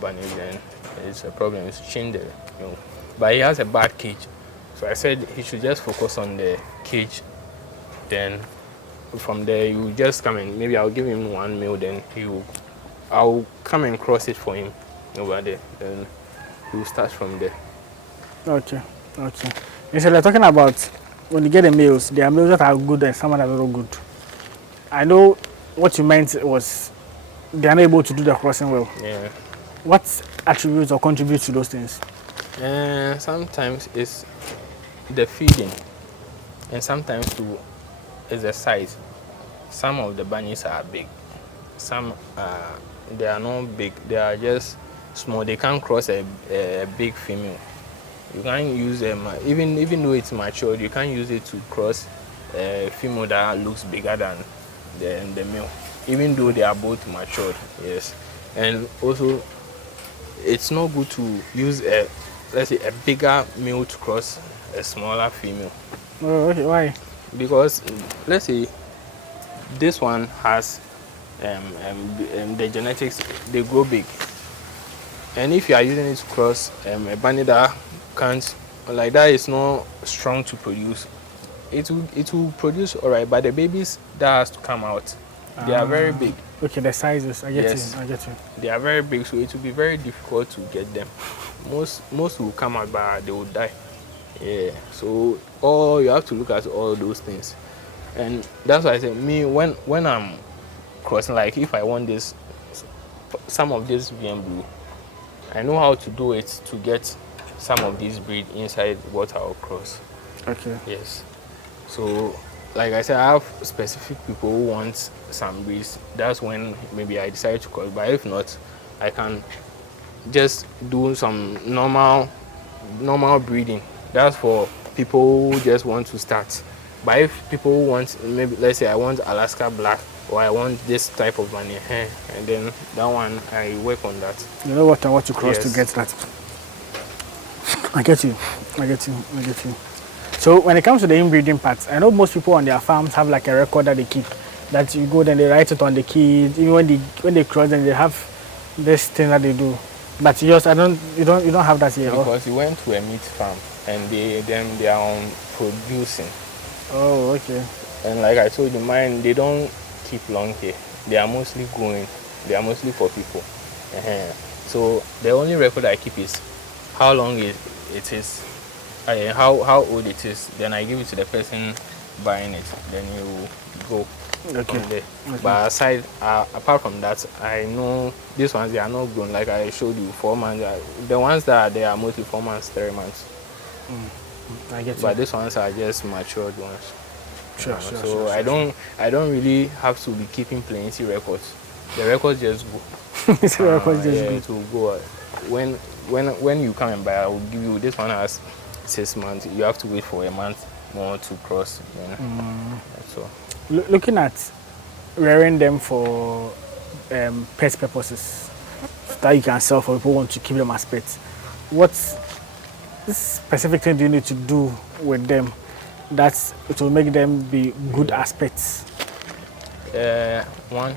bunnies, then it's a problem. It's change the male. But he has a bad cage, so I said he should just focus on the cage. Then from there you just come and maybe I'll give him one meal. Then I'll come and cross it for him over there. Then he'll start from there. Okay. Okay. And so we're talking about when you get the males, there are males that are good and some that are not good. I know what you meant was they are not able to do the crossing well. Yeah. What attributes or contributes to those things? Sometimes it's the feeding, and sometimes too is the size. Some of the bunnies are big, some they are not big. They are just small. They can't cross a big female. You can't use them even though it's matured. You can't use it to cross a female that looks bigger than the male, even though they are both matured. Yes, and also it's not good to use let's say a bigger male to cross a smaller female, Oh, okay. Why? because let's say this one has the genetics, they grow big, and if you are using it to cross a bunny that can't, like that is not strong to produce, it will produce all right, but the babies that has to come out, they are very big. Okay, the sizes. I get Yes. you. I get you. They are very big, so it will be very difficult to get them. Most will come out, but they will die. Yeah. So all you have to look at all those things, and that's why I say me when I'm crossing, like if I want this, some of this VM blue, I know how to do it to get some of these breed inside what I'll cross. Okay. Yes. So, like I said, I have specific people who want some breeds. That's when maybe I decide to cross. But if not, I can just do some normal breeding. That's for people who just want to start. But if people want, maybe let's say I want Alaska Black or I want this type of bunny, and then that one I work on that. You know what I want to cross to Yes. get that. I get you. I get you. I get you. So when it comes to the inbreeding part, I know most people on their farms have like a record that they keep. That you go then they write it on the kids. Even when they cross, then they have this thing that they do. But you don't have that here. Because you went to a meat farm and they are on producing. Oh, okay. And like I told you, mine, they don't keep long here. They are mostly growing. They are mostly for people. So the only record I keep is how long it is, how old it is. Then I give it to the person buying it. Then you go Okay. from there. Okay. But apart from that, I know these ones, they are not grown. Like I showed you, 4 months. The ones that are there are mostly 4 months, 3 months. I get you. But these ones are just matured ones. Sure, So sure, sure, I don't really have to be keeping plenty records. The records just go. It's the record just Yeah, good. it will go. When you come and buy, I will give you this one has 6 months. You have to wait for a month more to cross. That's all. Looking at rearing them for pet purposes that you can sell for people who want to keep them as pets, what specific thing do you need to do with them that it will make them be good as pets? One,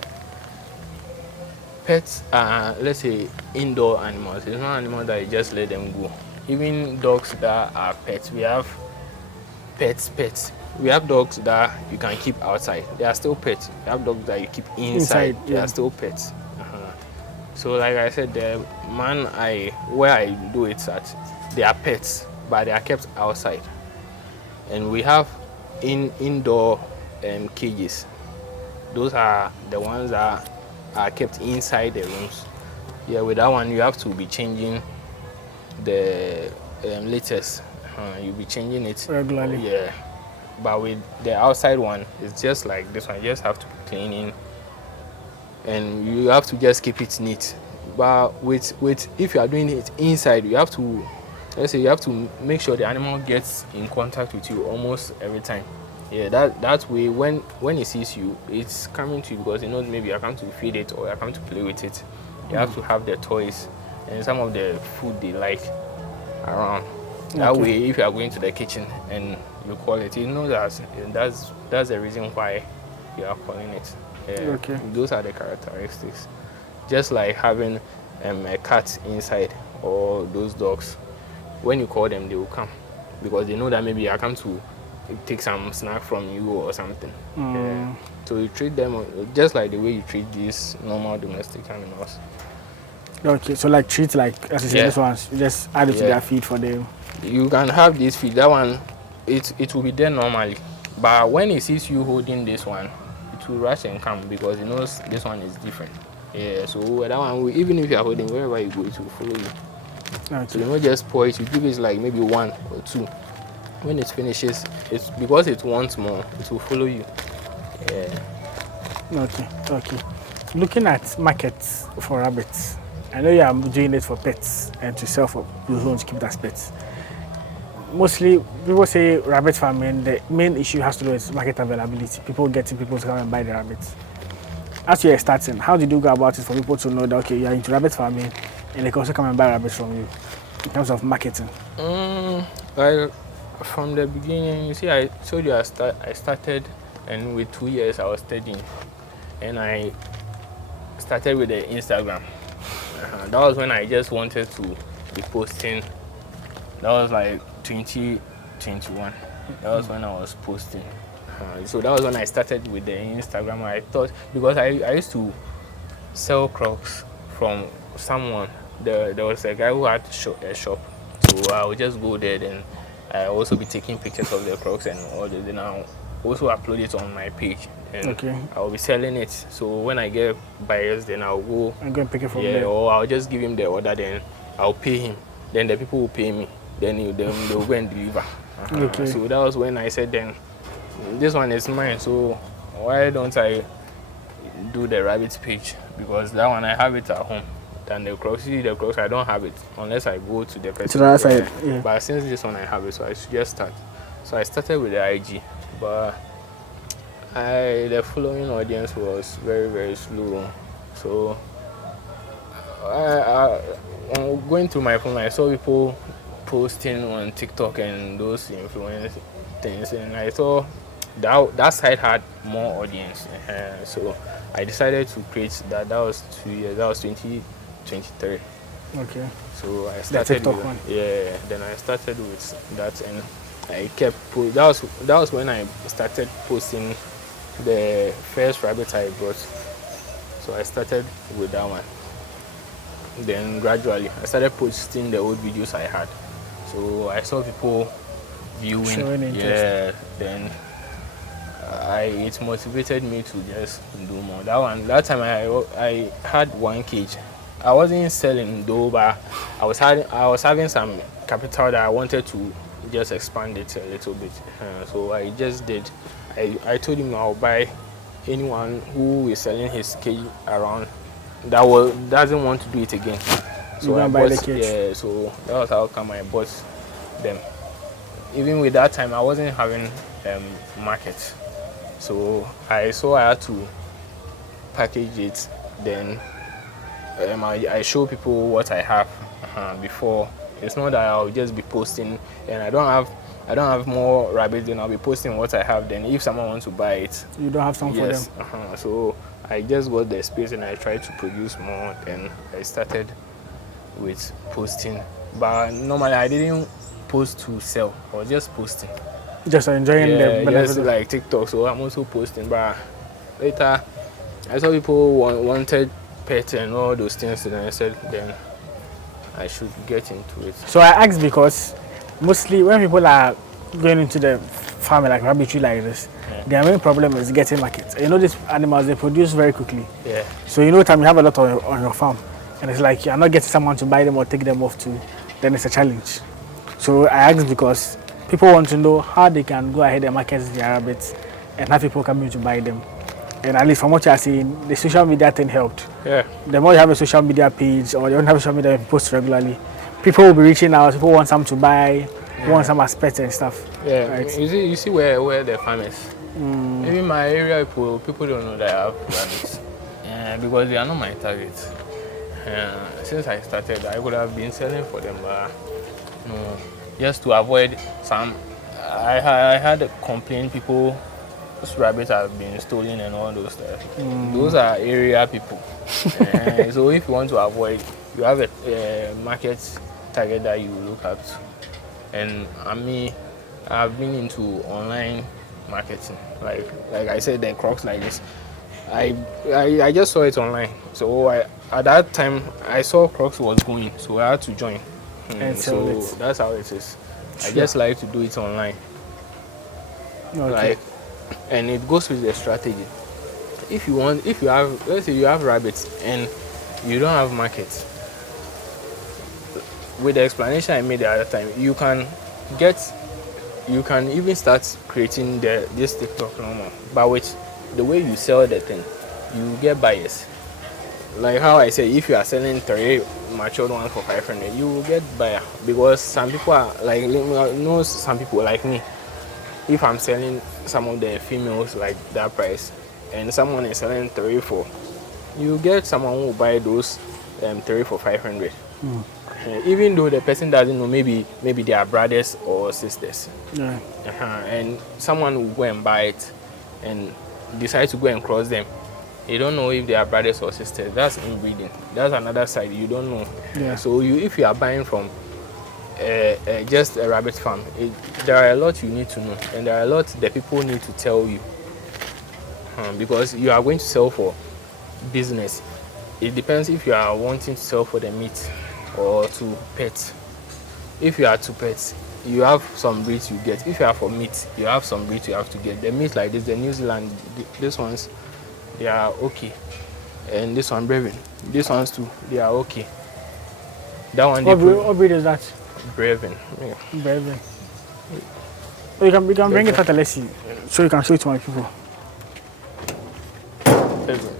pets are, let's say, indoor animals. It's not animal that you just let them go. Even dogs that are pets, we have pets. We have dogs that you can keep outside. They are still pets. We have dogs that you keep inside. They yeah. are still pets. So like I said, the man where I do it at, they are pets, but they are kept outside. And we have indoor cages. Those are the ones that are kept inside the rooms. Yeah, with that one you have to be changing the litters. You'll be changing it Regularly. Yeah, but with the outside one, it's just like this one. You just have to be cleaning, and you have to just keep it neat. But with if you are doing it inside, you have to, let's say, you have to make sure the animal gets in contact with you almost every time. Yeah, that way when it sees you, it's coming to you because it knows maybe you're coming to feed it or you're coming to play with it. You have to have the toys and some of the food they like around. That Okay. way, if you are going to the kitchen and you call it, you know that's the reason why you are calling it. Okay. Those are the characteristics. Just like having a cat inside or those dogs, when you call them, they will come because they know that maybe I come to take some snack from you or something. Yeah. So you treat them just like the way you treat these normal domestic animals. Okay. So like treat like as you said, Yeah. this ones you just add it to Yeah. their feed for them. You can have this feed. That one, it will be there normally. But when it sees you holding this one, it will rush and come because it knows this one is different. Yeah. So that one, even if you are holding wherever you go, it will follow you. So Okay. you not just pour it. You give it like maybe 1 or 2. When it finishes, it's because it wants more. It will follow you. Yeah. Okay. Okay. Looking at markets for rabbits, I know you are doing it for pets and to sell for those who want to keep it as pets. Mostly, people say rabbit farming, the main issue has to do with market availability. People getting people to come and buy the rabbits. As you are starting, how did you go about it for people to know that, okay, you are into rabbit farming and they can also come and buy rabbits from you in terms of marketing? Well, from the beginning, you see, I told you I started, and with 2 years I was studying, and I started with the Instagram. That was when I just wanted to be posting. That was like 2021. That was when I was posting. So that was when I started with the Instagram. I thought because I used to sell crocs from someone. There was a guy who had a shop. So I would just go there, then I also be taking pictures of the crocs and all that. Then I'll also upload it on my page. And Okay. I'll be selling it. So when I get buyers, then I'll go. I'm going to pick it from Yeah, there. or I'll just give him the order, then I'll pay him. Then the people will pay me. Then they'll go and deliver. Okay. So that was when I said, then this one is mine. So why don't I do the rabbit page? Because that one I have it at home. Then the crocs, I don't have it unless I go to the person. To the other side, yeah. But since this one I have it, so I should just start. So I started with the IG, but the following audience was very, very slow. So going through my phone, I saw people posting on TikTok and those influence things, and I saw that site had more audience. So I decided to create that. That was 2 years. That was 2023. Okay. So I The started TikTok with, one. yeah. Then I started with that, and I kept that was when I started posting the first rabbit I brought. So I started with that one. Then gradually I started posting the old videos I had. So I saw people viewing. Showing interest. Yeah. Then it motivated me to just do more. That time I had 1 cage. I wasn't selling though, but I was having some capital that I wanted to just expand it a little bit. So I just did. I told him I'll buy anyone who is selling his cage around that doesn't want to do it again. So You I go buy the bought, cage. yeah. So that was how come I bought them. Even with that time, I wasn't having market. So I had to package it. Then I show people what I have before. It's not that I'll just be posting and I don't have more rabbits. Then I'll be posting what I have. Then if someone wants to buy it, You don't have some yes. for them. So I just got the space and I tried to produce more. Then I started with posting, but normally I didn't post to sell. I was just posting. Just enjoying the Yeah, benefit. just like TikTok. So I'm also posting, but later I saw people wanted pets and all those things, and I said then I should get into it. So I asked because mostly when people are going into the farming like rabbitry like this, their main problem is getting markets. You know, these animals, they produce very quickly. Yeah. So you know, time you have a lot on your farm, and it's like you're not getting someone to buy them or take them off to, then it's a challenge. So I asked because people want to know how they can go ahead and market their rabbits and have people come in to buy them. And at least from what you are saying, the social media thing helped. Yeah. The more you have a social media page or you don't have a social media you post regularly, people will be reaching out. People want some to buy, want some as pets and stuff. Yeah. Right. You see where the farm is. Maybe in my area, people don't know that I have rabbits. Because they are not my target. Since I started, I would have been selling for them, but no, just to avoid some. I had a complaint people. Those rabbits have been stolen and all those stuff. Those are area people. So if you want to avoid, you have a market target that you look at. And I've been into online marketing. Like I said, the crocs like this. I just saw it online. So at that time I saw crocs was going, so I had to join. And So it. that's how it is. I Sure. just like to do it online. Okay. Like, and it goes with the strategy. If you have, let's say you have rabbits and you don't have market, with the explanation I made the other time, you can even start creating this TikTok normal. But with the way you sell the thing, you get buyers. Like how I say, if you are selling 3 matured ones for 500, you will get buyer, because some people are like, some people like me. If I'm selling some of the females like that price, and someone is selling 3 for, you get someone who will buy those 3 for 500. Even though the person doesn't know, maybe they are brothers or sisters. Yeah. And someone will go and buy it and decide to go and cross them. You don't know if they are brothers or sisters. That's inbreeding. That's another side. You don't know. Yeah. So if you are buying from just a rabbit farm, there are a lot you need to know, and there are a lot that people need to tell you, because you are going to sell for business. It depends if you are wanting to sell for the meat or to pets. If you are to pets, you have some breeds you get. If you are for meat, you have some breeds you have to get. The meat like this, the New Zealand, these ones, they are okay. And this one, Brevin, these ones too, they are okay. That one, What breed is that? Brevin. Yeah. Baby. Oh, you can bring it out and let's see. So you can show it to my people. Brevin.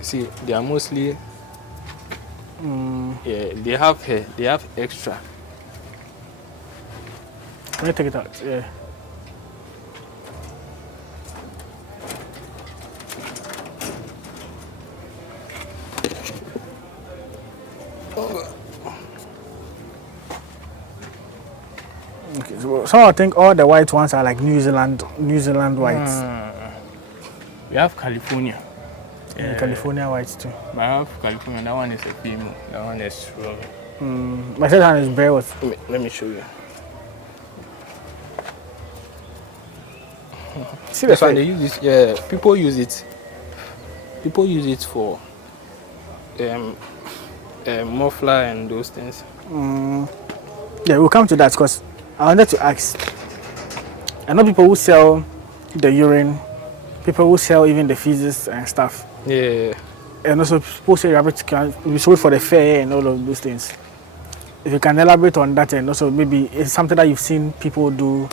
See, they are mostly, yeah, they have hair, they have extra. Let me take it out. Yeah. Okay, so some I think all the white ones are like New Zealand whites. We have California. And California whites too. I have California. That one is a female. That one is Robin. My second one is Bear with. Let me show you. See That's the why they use it. Yeah, people use it. People use it for muffler and those things. Yeah, we'll come to that because I wanted to ask. I know people who sell the urine, people who sell even the feces and stuff. Yeah. And also people say rabbits can be sold for the fair and all of those things. If you can elaborate on that, and also maybe it's something that you've seen people do,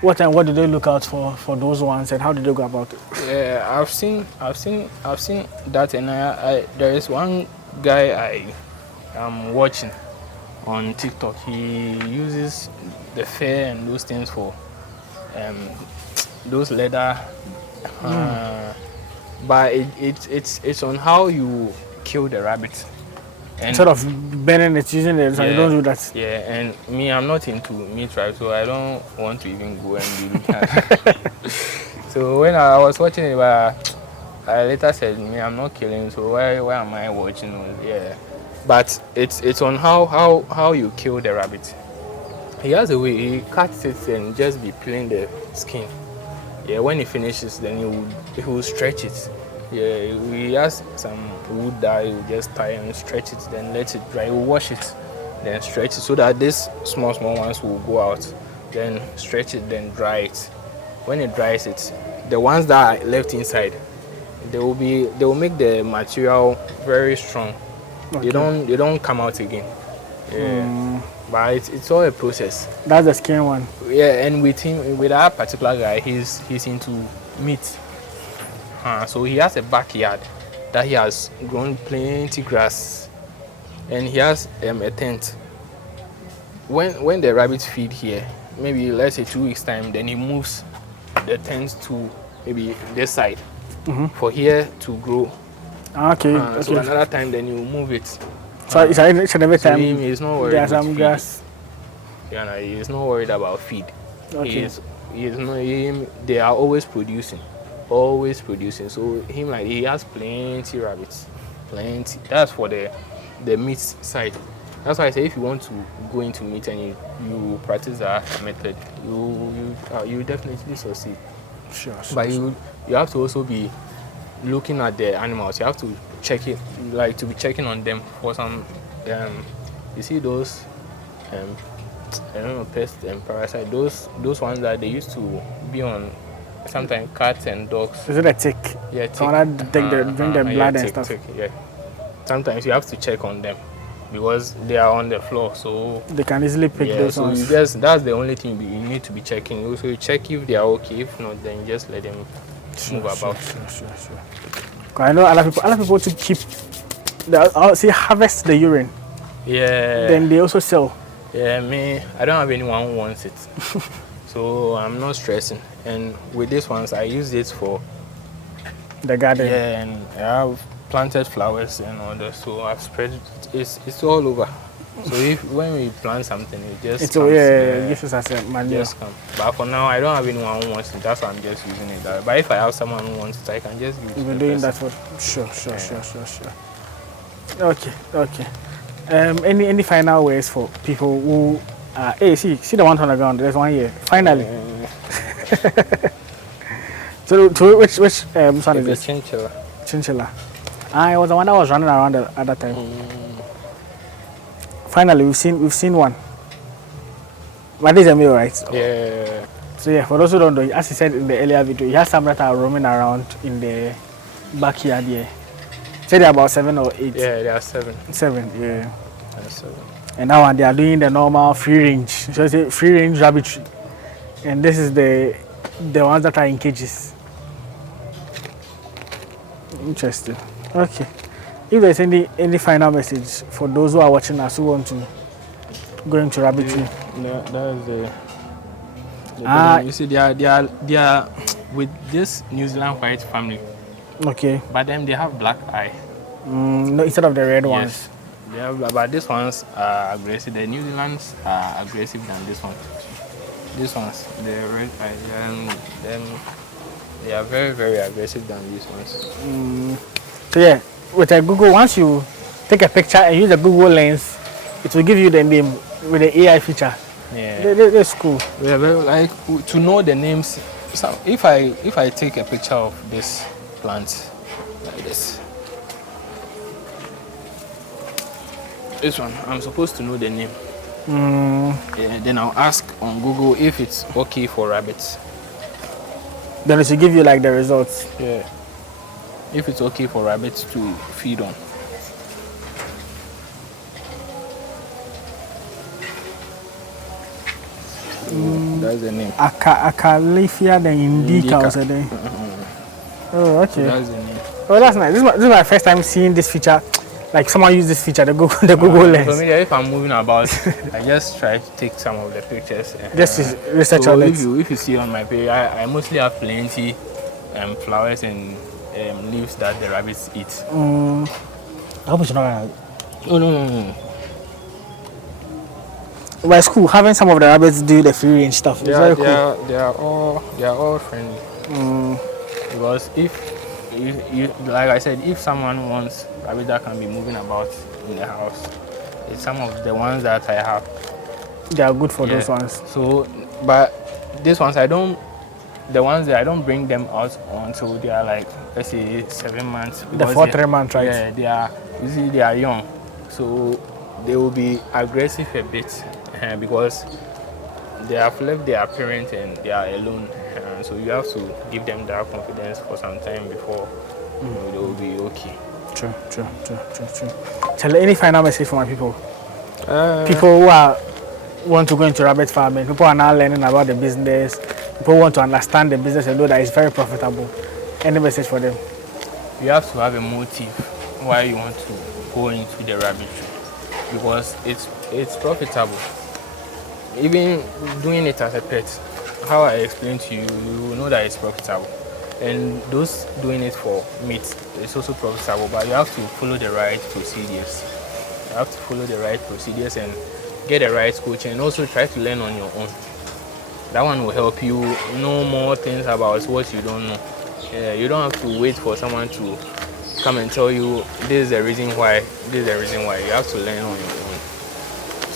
what do they look out for those ones, and how do they go about it? Yeah, I've seen that, and there is one guy I am watching on TikTok. He uses the fur and those things for those leather, but it's on how you kill the rabbit. And Instead of burning it, using it, so you don't do that. Yeah, and me, I'm not into meat, right? So I don't want to even go and be looking at it. So when I was watching it, I later said, me, I'm not killing, so why am I watching? Yeah, but it's on how you kill the rabbit. He has a way, he cuts it and just be peeling the skin. Yeah, when he finishes, then he will stretch it. Yeah, he has some wood that he will just tie and stretch it, then let it dry. He will wash it, then stretch it so that these small ones will go out. Then stretch it, then dry it. When it dries it, the ones that are left inside, they will make the material very strong. Okay. They don't come out again. Yeah. But it's all a process. That's the skin one. Yeah, and with our particular guy, he's into meat. So he has a backyard that he has grown plenty grass, and he has a tent. When the rabbits feed here, maybe let's say 2 weeks time, then he moves the tent to maybe this side for here to grow. Okay. So another time, then you move it. So it's each and every So time him is not worried there's with some feed. grass. Yeah, no, he's not worried about feed. Okay. He is not him. They are always producing, always producing. So him like he has plenty rabbits, plenty. That's for the meat side. That's why I say if you want to go into meat and you practice that method, you definitely succeed. Sure. But you have to also be looking at the animals. You have to check it, like to be checking on them for some. You see those, um, I don't know, pest and parasite. Those ones that they used to be on. Sometimes cats and dogs. Is it a tick? Yeah, tick. Someone that take drink the blood yeah, and stuff. Tick, yeah. Sometimes you have to check on them because they are on the floor, so they can easily pick yeah. those So ones. that's the only thing you need to be checking. Also, you check if they are okay. If not, then you just let them move about. Sure. I know other people to keep. See, harvest the urine. Yeah. Then they also sell. Yeah, me. I don't have anyone who wants it, so I'm not stressing. And with these ones, I use it for the garden. Yeah, and I have planted flowers and all that, so I've spread it. It's all over. So if when we plant something, it just comes, it gives us as a manure. Just come. But for now, I don't have anyone who wants it. That's why I'm just using it. But if I have someone who wants it, I can just use it. You've been doing that for sure. Okay. Any final ways for people who hey, see the one on the ground. There's one here. Finally. So to which son is this? Chinchilla. I was the one that was running around at that time. Finally, we've seen one. But this is a male, right? Yeah. So yeah, for those who don't know, as he said in the earlier video, he has some that are roaming around in the backyard here. Say they're about 7 or 8. Yeah, they are 7. 7, yeah. They are 7. And now they are doing the normal free range. So it's a free range rabbitry. And this is the ones that are in cages. Interesting. Okay. If there's any final message for those who are watching us who want to go into rabbitry. That's the you see they are with this New Zealand white family. Okay. But then they have black eye. No, instead of the red ones. Yes. They have, but these ones are aggressive. The New Zealands are aggressive than this one. These ones, the red eye, and them they are very, very aggressive than these ones. So yeah, with a Google, once you take a picture and use the Google lens, it will give you the name with the AI feature. Yeah, that's cool. Yeah, very like to know the names. So if I take a picture of this plant like this one, I'm supposed to know the name. Yeah, then I'll ask on Google if it's okay for rabbits. Then it will give you like the results. Yeah. If it's okay for rabbits to feed on. That's the name. Acalyphia the indica or something. Oh, okay. So that's the name. Oh, that's nice. This is my first time seeing this feature. Like someone use this feature, the Google lens. For me, if I'm moving about, I just try to take some of the pictures. Just research so on it. If you see on my page, I mostly have plenty flowers and leaves that the rabbits eat. I hope it's not. Oh no. But it's cool having some of the rabbits do the free range stuff. It's very cool. They are all friendly. Because if you like I said, if someone wants rabbit that can be moving about in the house, it's some of the ones that I have. They are good for those ones. So, but these ones I don't bring them out until they are like, let's say 7 months. The 4-3 months, right? Yeah, they are young, so they will be aggressive a bit because they have left their parent and they are alone. So you have to give them that confidence for some time before they will be okay. True. Tell any final message for my people? People who want to go into rabbit farming, people are now learning about the business, people want to understand the business and know that it's very profitable. Any message for them? You have to have a motive why you want to go into the rabbitry, because it's profitable. Even doing it as a pet, how I explained to you, you will know that it's profitable. And those doing it for meat, it's also profitable, but you have to follow the right procedures. You You have to follow the right procedures and get the right coaching, and also try to learn on your own. That one will help you know more things about what you don't know. You don't have to wait for someone to come and tell you this is the reason why, this is the reason why. You have to learn on your own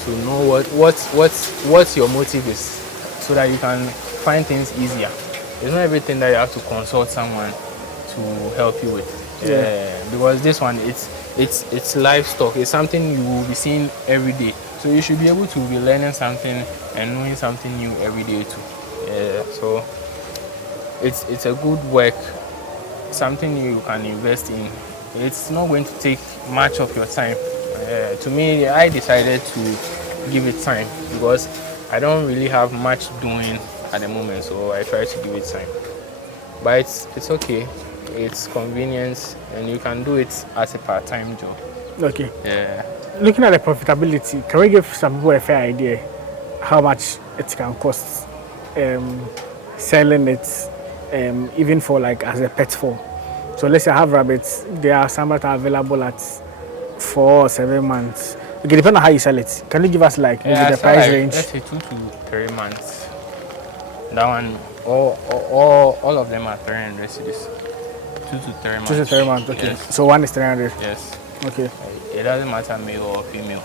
to know what your motive is, so that you can find things easier. It's not everything that you have to consult someone to help you with. Because this one, it's livestock. It's something you will be seeing every day. So you should be able to be learning something and knowing something new every day too. So it's a good work, something you can invest in. It's not going to take much of your time. To me, I decided to give it time because I don't really have much doing at the moment, so I try to give it time. But it's okay. It's convenience, and you can do it as a part-time job. Okay. Looking at the profitability, can we give some people a fair idea how much it can cost selling it, even for like as a pet form? So let's say I have rabbits, there are some that are available at 4 or 7 months. Okay, depending on how you sell it. Can you give us like maybe the price range? Let's say 2 to 3 months. That one, all of them are 300 cedis. 2 to 3 months. 2 to 3 months. Okay. Yes. So one is 300. Yes. Okay. It doesn't matter male or female.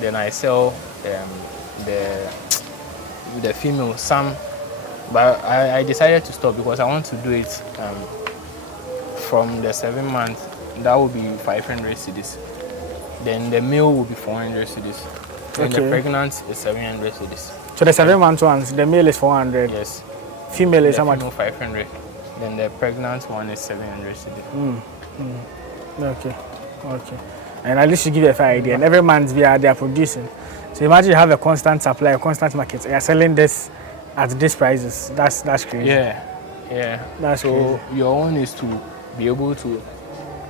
Then I sell the female some, but I decided to stop because I want to do it from the 7 months. That will be 500 cedis. Then the male will be 400 cedis. And the pregnant is 700 cedis. So the 7 month ones, the male is 400. Yes. Female is how much? 500. Then the pregnant one is 700 cedis. Okay. And at least you give a fair idea. And every month they are producing. So imagine you have a constant supply, a constant market. You are selling this at these prices. That's crazy. Yeah. That's so crazy. Your own is to be able to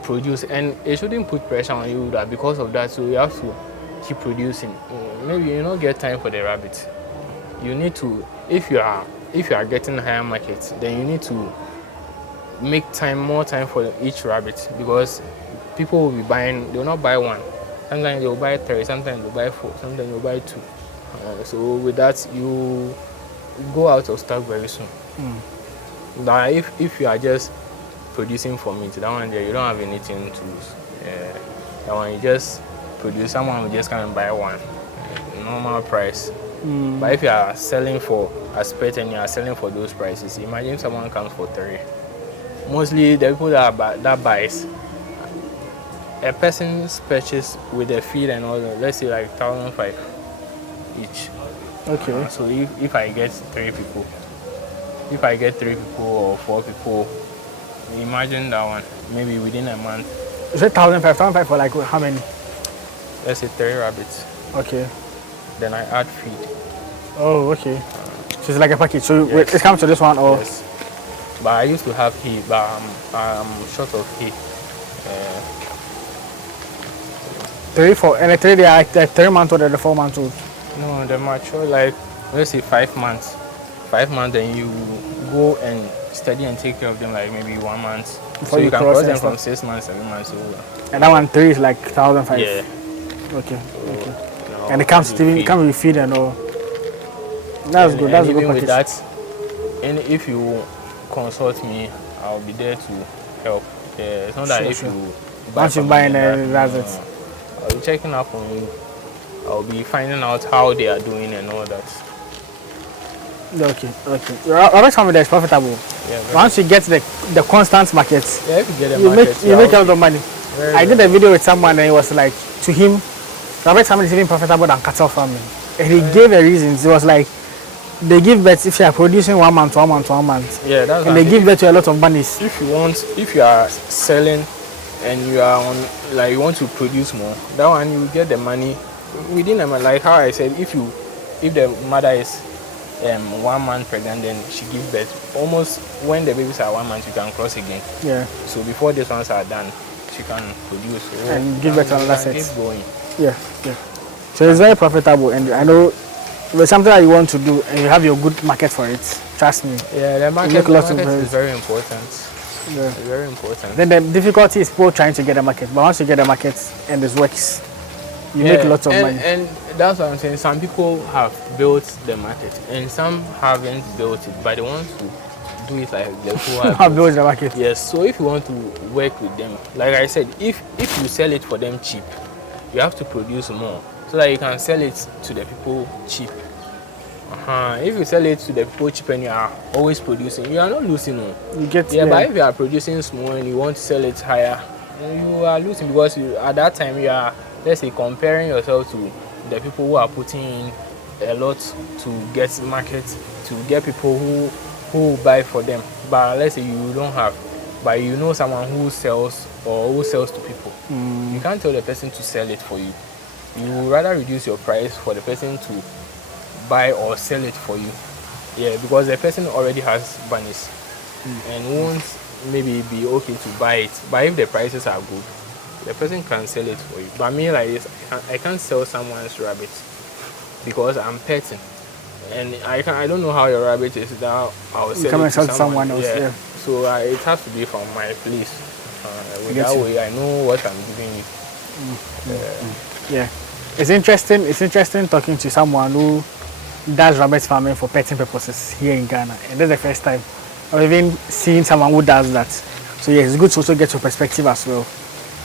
produce, and it shouldn't put pressure on you that because of that. So you have to keep producing. Maybe you don't get time for the rabbit. You need to, if you are getting higher markets, then you need to make more time for each rabbit, because people will be buying. They will not buy one. Sometimes they will buy 3. Sometimes they will buy 4. Sometimes they will buy 2. So with that, you go out of stock very soon. Now, if you are just producing for meat, that one there you don't have anything to lose. That one you just produce, someone will just come and buy one, normal price. But if you are selling for as pet and you are selling for those prices, imagine someone comes for 3. Mostly the people that buys, a person's purchase with the feed and all that, let's say like 1,500 each. Okay. So if I get 3 people, or 4 people, imagine that one, maybe within a month. You said 1,500 for like how many? Let's say 3 rabbits. Okay. Then I add feed. Oh, okay. So it's like a package. So Yes. it comes to this one, or? Yes. But I used to have hay, but I'm short of hay. 3, 4, and the 3 they are like the 3 month old or the 4 month old? No, they're mature, like let's say 5 months. 5 months, then you go and study and take care of them like maybe 1 month. Before so you can cross them stuff. from 6 months, 7 months over. And that one 3 is like 1,500. Yeah. Okay. So, And it comes with feed and all. That's good. That's a good even package. with that, and if you consult me, I'll be there to help. It's not that Sure, if sure. you buy Once you from buy me, and that's it. I'll be checking up on you. I'll be finding out how they are doing and all that. Okay. Rabbit farming is profitable. Yeah, Once you get the constant markets, yeah, if you get a you market, make a lot of money. I did a very video with someone and it was like, to him, rabbit farming is even profitable than cattle farming. And he gave a reason. It was like, they give birth if you are producing 1 month, 1 month, 1 month. Yeah, that's And they give birth to a lot of bunnies. if you are selling and you are on, like you want to produce more, that one you get the money within a month. Like how I said, if the mother is 1 month pregnant, then she gives birth. Almost when the babies are 1 month, you can cross again. Yeah. So before these ones are done, she can produce. So And give birth to another set. Keep going. Yeah. So it's very profitable, and I know it's something that you want to do, and you have your good market for it. Trust me. Yeah, the make lots of market money. is very important. Yeah. It's very important. Then the difficulty is people trying to get a market. But once you get a market and this works, you make lots of money. And that's what I'm saying. Some people have built the market, and some haven't built it. But the ones who do it like the who have Build the market. Yes. So if you want to work with them, like I said, if you sell it for them cheap, you have to produce more so that you can sell it to the people cheap. If you sell it to the people cheap and you are always producing, you are not losing. No. You get But if you are producing small and you want to sell it higher, you are losing because at that time you are, let's say, comparing yourself to the people who are putting in a lot to get market, to get people who buy for them. But let's say you don't have, but you know someone who sells to people. You can't tell the person to sell it for you. You rather reduce your price for the person to buy or sell it for you. Yeah, because the person already has bunnies and won't maybe be okay to buy it. But if the prices are good, the person can sell it for you. But me like this, I can't sell someone's rabbit because I'm petting, and I don't know how your rabbit is. Now I'll sell it to someone else. Yeah. So it has to be from my place. That way I know what I'm giving you. Yeah, it's interesting. It's interesting talking to someone who does rabbit farming for petting purposes here in Ghana, and that's the first time I've even seen someone who does that. So yeah, it's good to also get your perspective as well.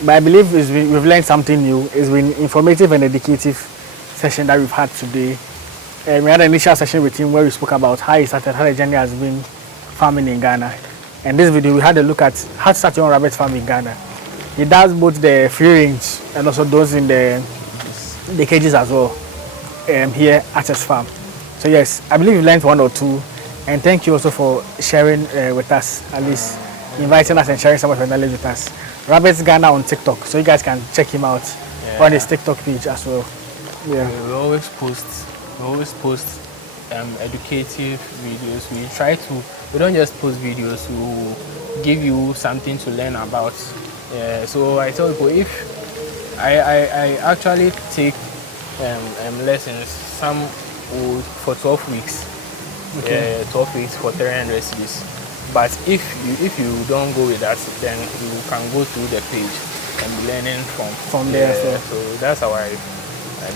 But I believe we've learned something new. It's been informative and educative session that we've had today. We had an initial session with him where we spoke about how he started, how the journey has been farming in Ghana. And this video, we had a look at how to start your own rabbit farm in Ghana. He does both the free range and also those in the cages as well here at his farm. So yes, I believe you learned one or two. And thank you also for sharing with us, at least inviting us and sharing some of your knowledge with us. Rabbits Ghana on TikTok, so you guys can check him out on his TikTok page as well. Yeah. We always post educative videos. We don't just post videos to give you something to learn about. So I tell people, if I actually take lessons, some for 12 weeks. 12 weeks for 300 cities. But if you don't go with that, then you can go through the page and be learning from there. So that's how I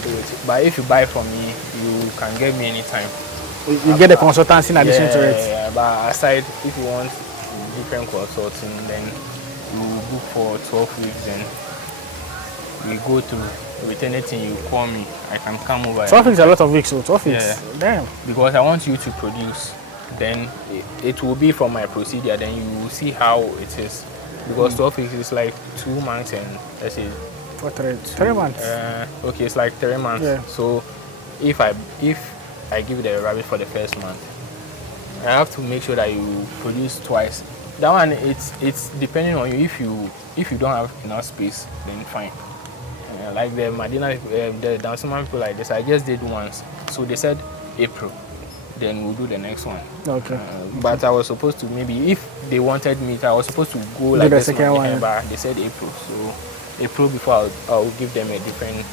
do it. But if you buy from me, you can get me anytime. You get a consultancy in addition to it. Yeah, but aside, if you want different consulting, then you book for 12 weeks and we go through. With anything you call me, I can come over. 12 weeks is a lot of weeks, so 12 weeks. Damn. Because I want you to produce. Then it will be from my procedure. Then you will see how it is. Because 12 weeks is like 2 months and let's say. For 3 months. Okay, it's like 3 months. Yeah. So if I give the rabbit for the first month, I have to make sure that you produce twice. That one it's depending on you. If you don't have enough space, then fine. Like the Medina, the Dansuman people like this, I just did once. So they said April, then we'll do the next one. Okay. But I was supposed to, maybe if they wanted meat, I was supposed to go like the this second one. But they said April. So April before I'll give them a different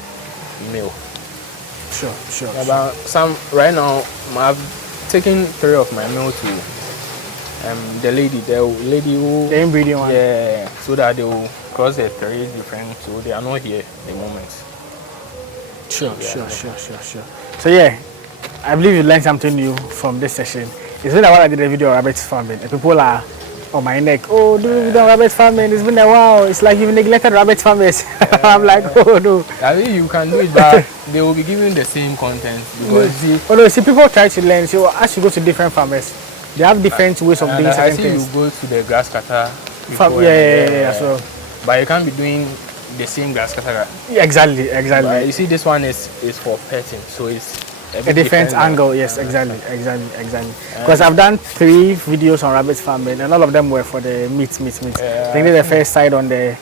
meal. Sure. But some right now, I've taken 3 of my meal to the lady who the inbreeding one. Yeah, so that they will cross the 3 different, so they are not here at the moment. Sure. So yeah, I believe you learned something new from this session. It's been a while I did a video on rabbit farming, and people are on my neck. Oh, do you do rabbit farming? It's been a while. It's like you've neglected rabbit farmers. I'm like, oh no. I mean, you can do it, but they will be giving the same content because see, people try to learn. So as you go to different farmers, they have different ways of doing certain things. You go to the grass cutter. Yeah. So, but you can't be doing the same grass cutter. Exactly. But you see, this one is for petting, so it's a different angle. Yes, exactly. Because I've done 3 videos on rabbit farming, and all of them were for the meat. I think the first side on the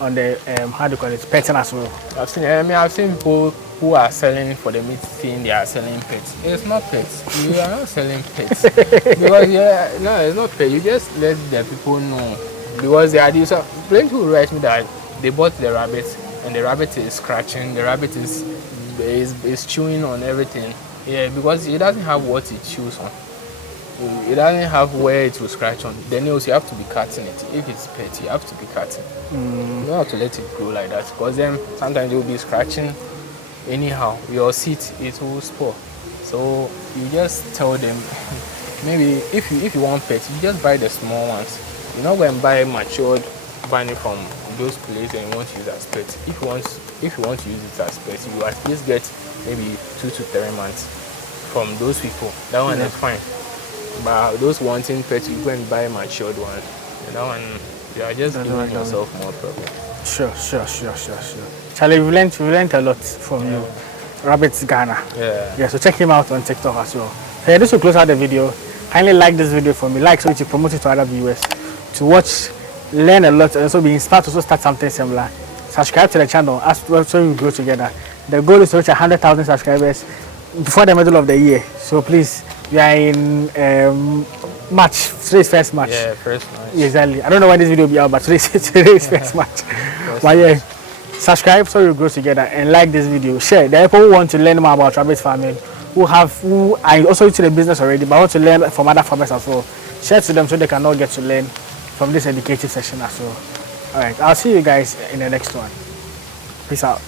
how do you call it, petting as well. I've seen people who are selling for the meat thing, they are selling pets. It's not pets. You are not selling pets. Because it's not pets. You just let the people know. Because they are these plenty people write me that they bought the rabbit and the rabbit is scratching, the rabbit is chewing on everything. Yeah, because it doesn't have what it chews on. it doesn't have where it will scratch on the nails. You have to be cutting it. If it's pet, you have to be cutting. You don't have to let it grow like that, because then sometimes you'll be scratching anyhow. Your seat, it will spoil. So you just tell them, maybe if you want pets, you just buy the small ones. You're not going to buy matured bunny from those places and you want to use as pets. If you want to use it as pets, you at least get maybe 2 to 3 months from those people. That one is fine. But those wanting pets, you go and buy a matured one. And that one, you are just giving yourself more problem. Sure. Charlie, we learned a lot from you. Rabbits Ghana. Yeah, so check him out on TikTok as well. So yeah, this will close out the video. Kindly like this video for me. Like so to promote it to other viewers. To watch, learn a lot, and also be inspired to also start something similar. Subscribe to the channel so we grow together. The goal is to reach 100,000 subscribers before the middle of the year. So please, we are in March. Today's first March. Yeah, first March. Exactly. I don't know when this video will be out, but today's first March. But yeah, subscribe so we grow together and like this video. Share. The people who want to learn more about rabbit farming, who are also into the business already, but want to learn from other farmers as well. Share to them so they can all get to learn from this educative session as well. All right, I'll see you guys in the next one. Peace out.